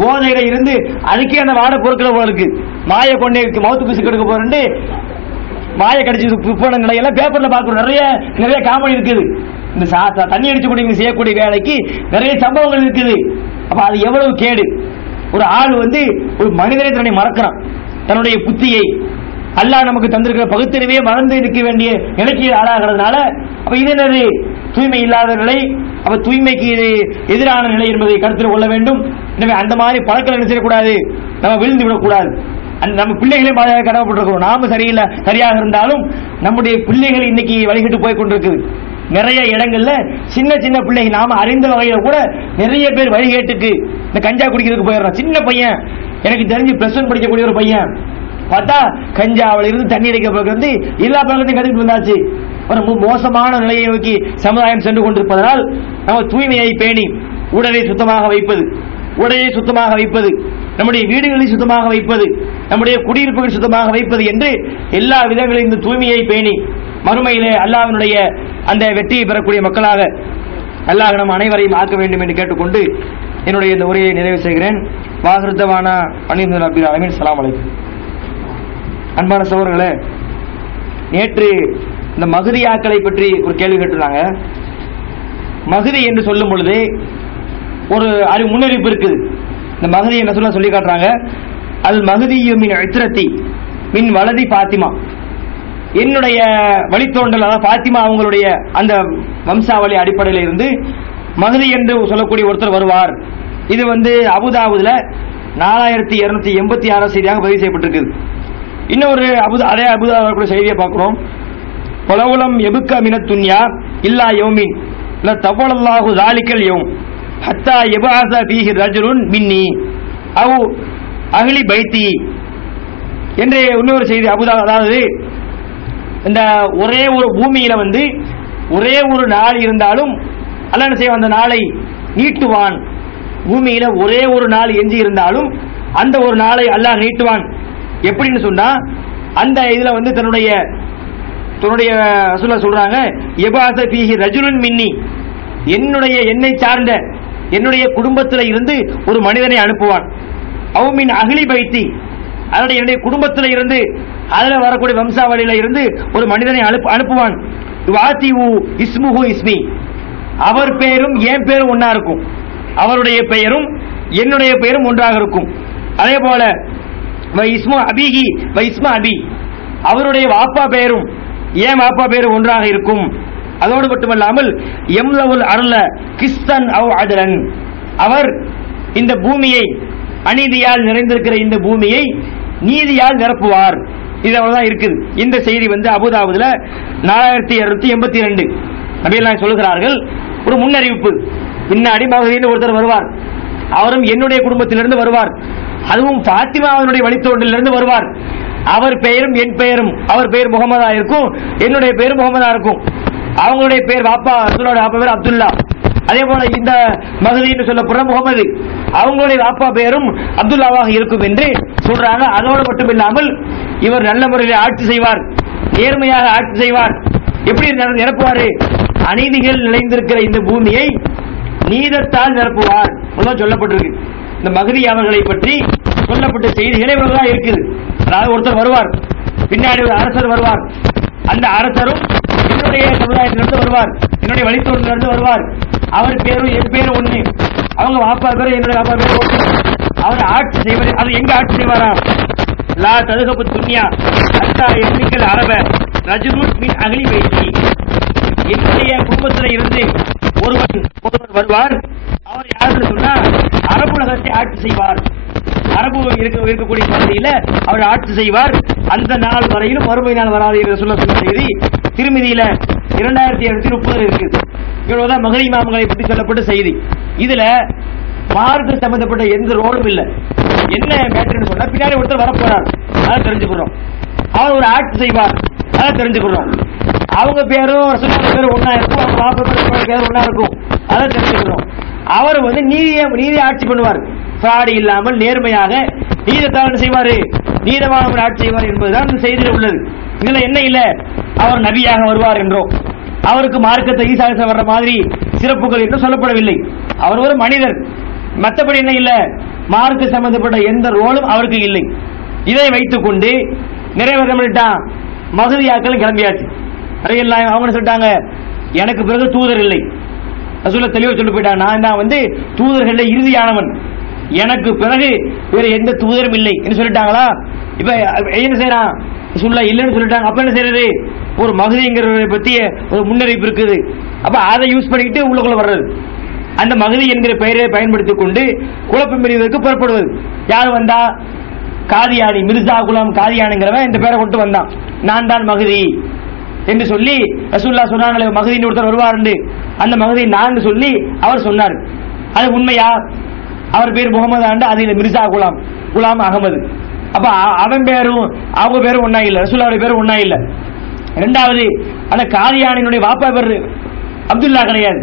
போதையில இருந்து அதுக்கே அந்த வாடை பொருட்களை போல இருக்கு. மாயை கொண்டே மவுத்து பிசு கெடுக்க போறேன்னு மாயை கடிச்சு போன நிலையெல்லாம் பேப்பர்ல பார்க்கணும். நிறைய காமெடி இருக்குது. இந்த தண்ணி அடிச்சு கூட செய்யக்கூடிய வேலைக்கு நிறைய சம்பவங்கள் இருக்குது. அப்ப அது எவ்வளவு கேடு. ஒரு ஆள் வந்து ஒரு மனிதனை தன்னை மறக்கிறான், தன்னுடைய புத்தியை. அல்லாஹ் நமக்கு தந்திருக்கிற பகுத்தறிவே மறந்து இருக்க வேண்டிய நிலைக்கு ஆளாகிறதுனால அப்ப இது என்னது, தூய்மை இல்லாத நிலை. அப்ப தூய்மைக்கு இது எதிரான நிலை என்பதை கருத்தில் கொள்ள வேண்டும். எனவே அந்த மாதிரி பழக்கம் என்ன செய்யக்கூடாது, நம்ம விழுந்து விடக்கூடாது. நம்ம பிள்ளைகளையும் கடமைப்பட்டிருக்கிறோம். நாம சரியாக இருந்தாலும் நம்முடைய பிள்ளைகள் இன்னைக்கு வழிகிட்டு போய் கொண்டிருக்குது. நிறைய இடங்கள்ல சின்ன சின்ன பிள்ளைங்க நாம அறிந்த வகையில கூட நிறைய பேர் வழிகேட்டுக்கு இந்த கஞ்சா குடிக்கிறதுக்கு போயிடுறான். சின்ன பையன், எனக்கு தெரிஞ்சு +1 படிக்கக்கூடிய ஒரு பையன், பார்த்தா கஞ்சாவில இருந்து தண்ணி அடிக்க வந்து எல்லா பழக்கத்தையும் கற்றுக்கிட்டு வந்தாச்சு. ஒரு மோசமான நிலையை நோக்கி சமுதாயம் சென்று கொண்டிருப்பதனால் நம்ம தூய்மையை பேணி உடலை சுத்தமாக வைப்பது, நம்முடைய வீடுகளை சுத்தமாக வைப்பது, நம்முடைய குடியிருப்புகள் சுத்தமாக வைப்பது என்று எல்லா விதங்களிலும் இந்த தூய்மையை பேணி மறுமையிலே அல்லாஹ்வினுடைய அந்த வெற்றியை பெறக்கூடிய மக்களாக அல்லாஹ் நம் அனைவரையும் ஆக்க வேண்டும் என்று கேட்டுக்கொண்டு என்னுடைய இந்த உரையை நிறைவு செய்கிறேன். வாஹிருத்தவானா அனில் ரபில் ஆலமீன். ஸலாம் அலைக்கும். அன்பான சகோதரர்களே, நேற்று இந்த மஹ்தியாக்களை பற்றி ஒரு கேள்வி கேட்டிருந்தாங்க. மஹ்தி என்று சொல்லும் பொழுது ஒரு முன்னறிவிப்பு இருக்குது. இந்த மஹ்தி என்ன சொல்லி காட்டுறாங்க. அல் மஹ்தியு மின் இத்ரத்தி மின் வலதி பாத்திமா, என்னுடைய வழித்தோன்றல், அதாவது பாத்திமா அவங்களுடைய அந்த வம்சாவளி அடிப்படையில் இருந்து மஹ்தி என்று சொல்லக்கூடிய ஒருத்தர் வருவார். இது அபுதாபுல 4286 செய்தியாக பதிவு செய்யப்பட்டிருக்குது. இன்னொரு அதே அபுதாபுடைய செய்தியை பார்க்கிறோம். பலவுலம் எபுக்க மினத் துன்யா இல்லா யௌமின் ல தவலல்லாஹு ஸாலிகல் யௌம் ஹத்தா யபஅஸ ஃபீஹி ரஜுலுன் மின்னி அவ் அஹ்லி பைத்தி என்று இன்னொரு செய்தி அபுதாபு. அதாவது இந்த ஒரே ஒரு பூமியில ஒரே ஒரு நாள் இருந்தாலும் அல்லாஹ் என்ன செய்வான், அந்த நாளை நீட்டுவான். பூமியில ஒரே ஒரு நாள் எஞ்சி இருந்தாலும் அந்த ஒரு நாளை அல்லாஹ் நீட்டுவான். எப்படின்னு சொன்னா, அந்த இதுல தன்னுடைய ரசூலுல்லாஹ் சொல்றாங்க, யபாஸ ஃபீஹி ரஜுலுன் மின்னி, என்னை சார்ந்த என்னுடைய குடும்பத்தில் இருந்து ஒரு மனிதனை அனுப்புவான். அவ் மின் அஹ்லி பைத்தி, அதனுடைய என்னுடைய குடும்பத்தில் இருந்து அதில் வரக்கூடிய வம்சாவளியில இருந்து ஒரு மனிதனை அனுப்புவான். வாத்திவு இஸ்முஹு இஸ்மி, அவர் பெயரும் என் பேரும் ஒன்னா இருக்கும். அவருடைய பெயரும் என்னுடைய பெயரும் ஒன்றாக இருக்கும். அதே போல இஸ்மு அபிஹி இஸ்மா அபி, அவருடைய வாப்பா பெயரும் என் வாப்பா பெயரும் ஒன்றாக இருக்கும். அதோடு மட்டுமல்லாமல் எம்லவுல் அர்ல கிஸ்தன் அவ் அதலன், அவர் இந்த பூமியை, அநீதியால் நிறைந்திருக்கிற இந்த பூமியை நீதியால் நிரப்புவார். இது அவ்வளவுதான் இருக்குது. இந்த செய்தி அபுதாபுல 4282 நபிகள் சொல்லுகிறார்கள். ஒரு முன்னறிவிப்பு, பின்னாடி மஹ்தின்னு ஒருத்தர் வருவார். அவரும் என்னுடைய குடும்பத்திலிருந்து வருவார். அதுவும் பாத்திமாவினுடைய வழித்தோன்றலிருந்து வருவார். அவர் பெயரும் என் பெயரும், அவர் பெயர் முகமதா இருக்கும், என்னுடைய பெயர் முகமதா இருக்கும். அவங்களுடைய பெயர் வாப்பா பேர் அப்துல்லா. அதே போல இந்த மஹ்தி என்று சொல்லப்படுற முகமது, அவங்களுடைய வாப்பா பெயரும் அப்துல்லாவாக இருக்கும் என்று சொல்றாங்க. அதோடு மட்டும் இல்லாமல் இவர் நல்ல முறையில் ஆட்சி செய்வார், நேர்மையாக ஆட்சி செய்வார். எப்படி நிரப்புவாரு? அநீதிகள் நிறைந்திருக்கிற இந்த பூமியை நீதத்தால் நிரப்புவார் சொல்லப்பட்டிருக்கு. இந்த மஹ்தி அவர்களை பற்றி சொல்லப்பட்ட செய்திகளே இவ்வளவுதான் இருக்குது. அதாவது ஒருத்தர் வருவார், பின்னாடி ஒரு அரசர் வருவார். அந்த அரசரும் என்னுடைய சமுதாயத்திலிருந்து வருவார், என்னுடைய வழித்தோன்றலிருந்து வருவார். அவர் பேரும் என் பேரும் ஒண்ணு, அவங்க வாப்பா பேரும் என்னுடைய வாப்பா பேரும் ஒண்ணு. அவர் ஆட்சி செய்வது, அது எங்க ஆட்சி செய்வாரா? லா ததுகபு துன்யா அத்தா எண்ணிக்கல் அரப ரஜுலுன் மின் அஹ்லி பைத்தி, என்னுடைய குடும்பத்தில் இருந்து ஒருவர் வருவார். அவர் யாருன்னு சொன்னா அரபுலகத்தை ஆட்சி செய்வார். அரபு இருக்கக்கூடிய பகுதியில் அவர் ஆட்சி செய்வார். அந்த நாள் வரையிலும் மறுமை நாள் வராது என்று சொன்ன செய்தி திருமதியில 2730 இருக்குது. இவ்வளவுதான் மஹ்தி இமாம்களை பற்றி சொல்லப்பட்ட செய்தி. இதுல மார்க்க சம்பந்தப்பட்ட எந்த ரோலும் இல்லை. என்ன மேட்டர்னு சொன்னா, பின்னாடி ஒருத்தர் வரப்போறார், அதை தெரிஞ்சுக்கிறோம். அவர் ஒரு ஆட்சி செய்வார், அதை தெரிஞ்சுக்கிறோம். அவங்க பேரும் பேரும் ஒன்னா இருக்கும், அவங்க வாப்பா பேர் ஒன்னா இருக்கும், அதை தெரிஞ்சுக்கிறோம். அவர் நீதியை ஆட்சி பண்ணுவார். ஃப்ராட் இல்லாமல் நேர்மையாக நீதத்தால் செய்வாரு, நீதமான ஆட்சி செய்வார் என்பதுதான் இந்த செய்தியில் உள்ளது. இதுல என்ன இல்ல, அவர் நபியாக வருவார் என்றோ, அவருக்கு மார்க்கத்தை ஈசா வர்ற மாதிரி சிறப்புகள் என்று சொல்லப்படவில்லை. அவர் ஒரு மனிதர், மற்றபடி என்ன இல்ல, மார்க்க சம்பந்தப்பட்ட எந்த ரோலும் அவருக்கு இல்லை. இதை வைத்துக் கொண்டு நிறைவேறான் மஹ்தியாக்கள் கிளம்பியாச்சு. அவங்க சொல்லிட்டாங்க, எனக்கு பிறகு தூதர் இல்லை. ரசூலுல்லாஹ் தெளிவா சொல்லி போயிட்டாங்க, நான் தான் தூதர்கள இறுதியானவன், எனக்கு பிறகு வேற எந்த தூதரும் இல்லை என்று சொல்லிட்டாங்களா. இப்ப என்ன செய்யறான்? ரசூலுல்லாஹ் இல்லைன்னு சொல்லிட்டாங்க. அப்ப என்ன செய்யறது? ஒரு மஹ்திங்கிறத பத்திய ஒரு முன்னறிவிப்பு இருக்குது. அப்ப அதை யூஸ் பண்ணிக்கிட்டு உள்ளுக்குள்ள வர்றது, அந்த மஹ்தி என்கிற பெயரை பயன்படுத்திக் கொண்டு குழப்பம் பெறுவதற்கு புறப்படுவது. யார் வந்தா? காதியானி, மிர்சா குலாம் காதியானிங்கிறவன் இந்த பேரை கொண்டு வந்தான், நான் தான் மஹ்தி என்று சொல்லி ரசூலுல்லாஹ் சொன்னாங்களே மஹ்தின்னு ஒருத்தர் வருவார், அந்த மஹ்தி நான் சொல்லி அவர் சொன்னார். அது உண்மையா? அவர் பேர் முகமது ஆண்டு, அது மிர்சா குலாம் அகமது. அப்ப அவன் பேரும் அவங்க பேரும் ஒன்னா இல்ல, ரசூலுல்லாஹ்வுடைய பேரும் ஒன்னா இல்ல. இரண்டாவது, அந்த காதியானினுடைய வாப்பா பேர் அப்துல்லா கிடையாது,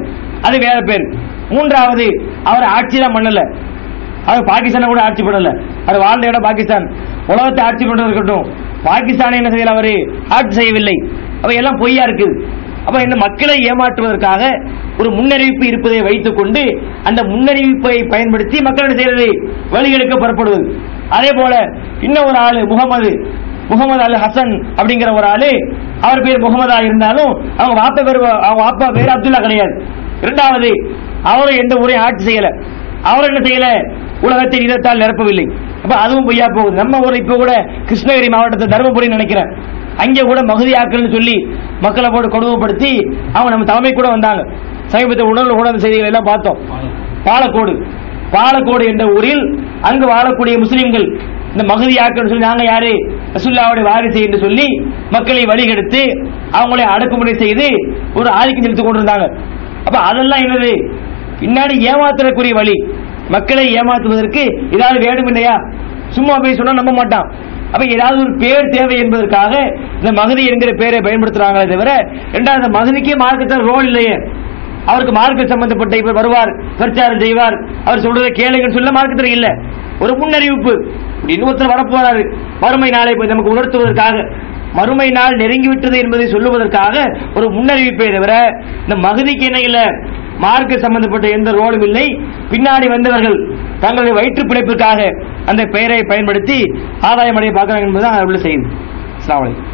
அது வேற பேர். மூன்றாவது, அவர் ஆட்சி தான் பண்ணல, அவர் பாகிஸ்தான் கூட ஆட்சி பண்ணல, அவர் வாழ்ந்த இடம் பாகிஸ்தான். உலகத்தை ஆட்சி கொண்டு இருக்கட்டும், பாகிஸ்தானை என்ன செய்யல, அவரு ஆட்சி செய்யவில்லை. அப்ப எல்லாம் பொய்யா இருக்குது. அப்ப இந்த மக்களை ஏமாற்றுவதற்காக ஒரு முன்னறிவிப்பு இருப்பதை வைத்துக் கொண்டு அந்த முன்னறிவிப்பை பயன்படுத்தி மக்கள் செய்யறது வழிகெடுக்க புறப்படுவது. அதே போல இன்னும் ஒரு ஆளு முகமது அல் ஹசன் அப்படிங்கிற ஒரு ஆளு, அவர் பேர் முகமதா இருந்தாலும் அவங்க வாப்பா பேர் அப்துல்லா கிடையாது. இரண்டாவது, அவரும் எந்த ஊரையும் ஆட்சி செய்யல, அவர் என்ன செய்யல, உலகத்தை இதத்தால் நிரப்பவில்லை. அப்ப அதுவும் பொய்யா போகுது. நம்ம ஊர் இப்ப கூட கிருஷ்ணகிரி மாவட்டத்தை தருமபுரி நினைக்கிறேன், அங்கே கூட மகதியாக்கள்னு சொல்லி மக்களை போட்டு கொடுமைப்படுத்தி அவங்க நம்ம தலைமை கூட வந்தாங்க. சமீபத்தில் உணர்வு கூட அந்த செய்திகளை எல்லாம் பார்த்தோம். பாலக்கோடு என்ற ஊரில் அங்கு வாழக்கூடிய முஸ்லிம்கள் இந்த மகதியாக்கள் சொல்லி நாங்க யாரு ரசூலுல்லாஹ்வுடைய வாரிசு என்று சொல்லி மக்களை வழிகெடுத்து அவங்களை அடக்குமுறை செய்து ஒரு ஆதிக்கம் செலுத்திக் கொண்டிருந்தாங்க. அப்ப அதெல்லாம் என்னது, பின்னாடி ஏமாத்துறக்கூடிய வழி. மக்களை ஏமாற்றுவதற்கு ஏதாவது வேணும் இல்லையா, சும்மா போய் சொன்னா நம்ப மாட்டான். அப்ப ஏதாவது ஒரு பேர் தேவை என்பதற்காக இந்த மகதி என்கிற பேரை பயன்படுத்துறாங்களே தவிர, இரண்டாவது மகதிக்கே மார்க்கத்தில் ரோல் இல்லையே. அவருக்கு மார்க்க சம்பந்தப்பட்ட இப்ப வருவார், பிரச்சாரம் செய்வார், அவர் சொல்றதை கேளுங்கன்னு சொல்ல மார்க்கத்தில் இல்ல. ஒரு முன்னறிவிப்பு, இன்னொருத்தர் வரப்போறாரு மறுமை நாளை நமக்கு உணர்த்துவதற்காக, மறுமை நாள் நெருங்கிவிட்டது என்பதை சொல்லுவதற்காக ஒரு முன்னறிவிப்பை தவிர இந்த மகதிக்கு என்ன இல்ல, மார்க்க சம்பந்தப்பட்ட எந்த ரோலும் இல்லை. பின்னாடி வந்தவர்கள் தங்களுடைய வயிற்று பிழைப்பிற்காக அந்த பெயரை பயன்படுத்தி ஆதாயம் அடைய பார்க்கிறாங்க என்பதுதான் உள்ள செய்தி. அஸ்ஸலாமு அலைக்கும்.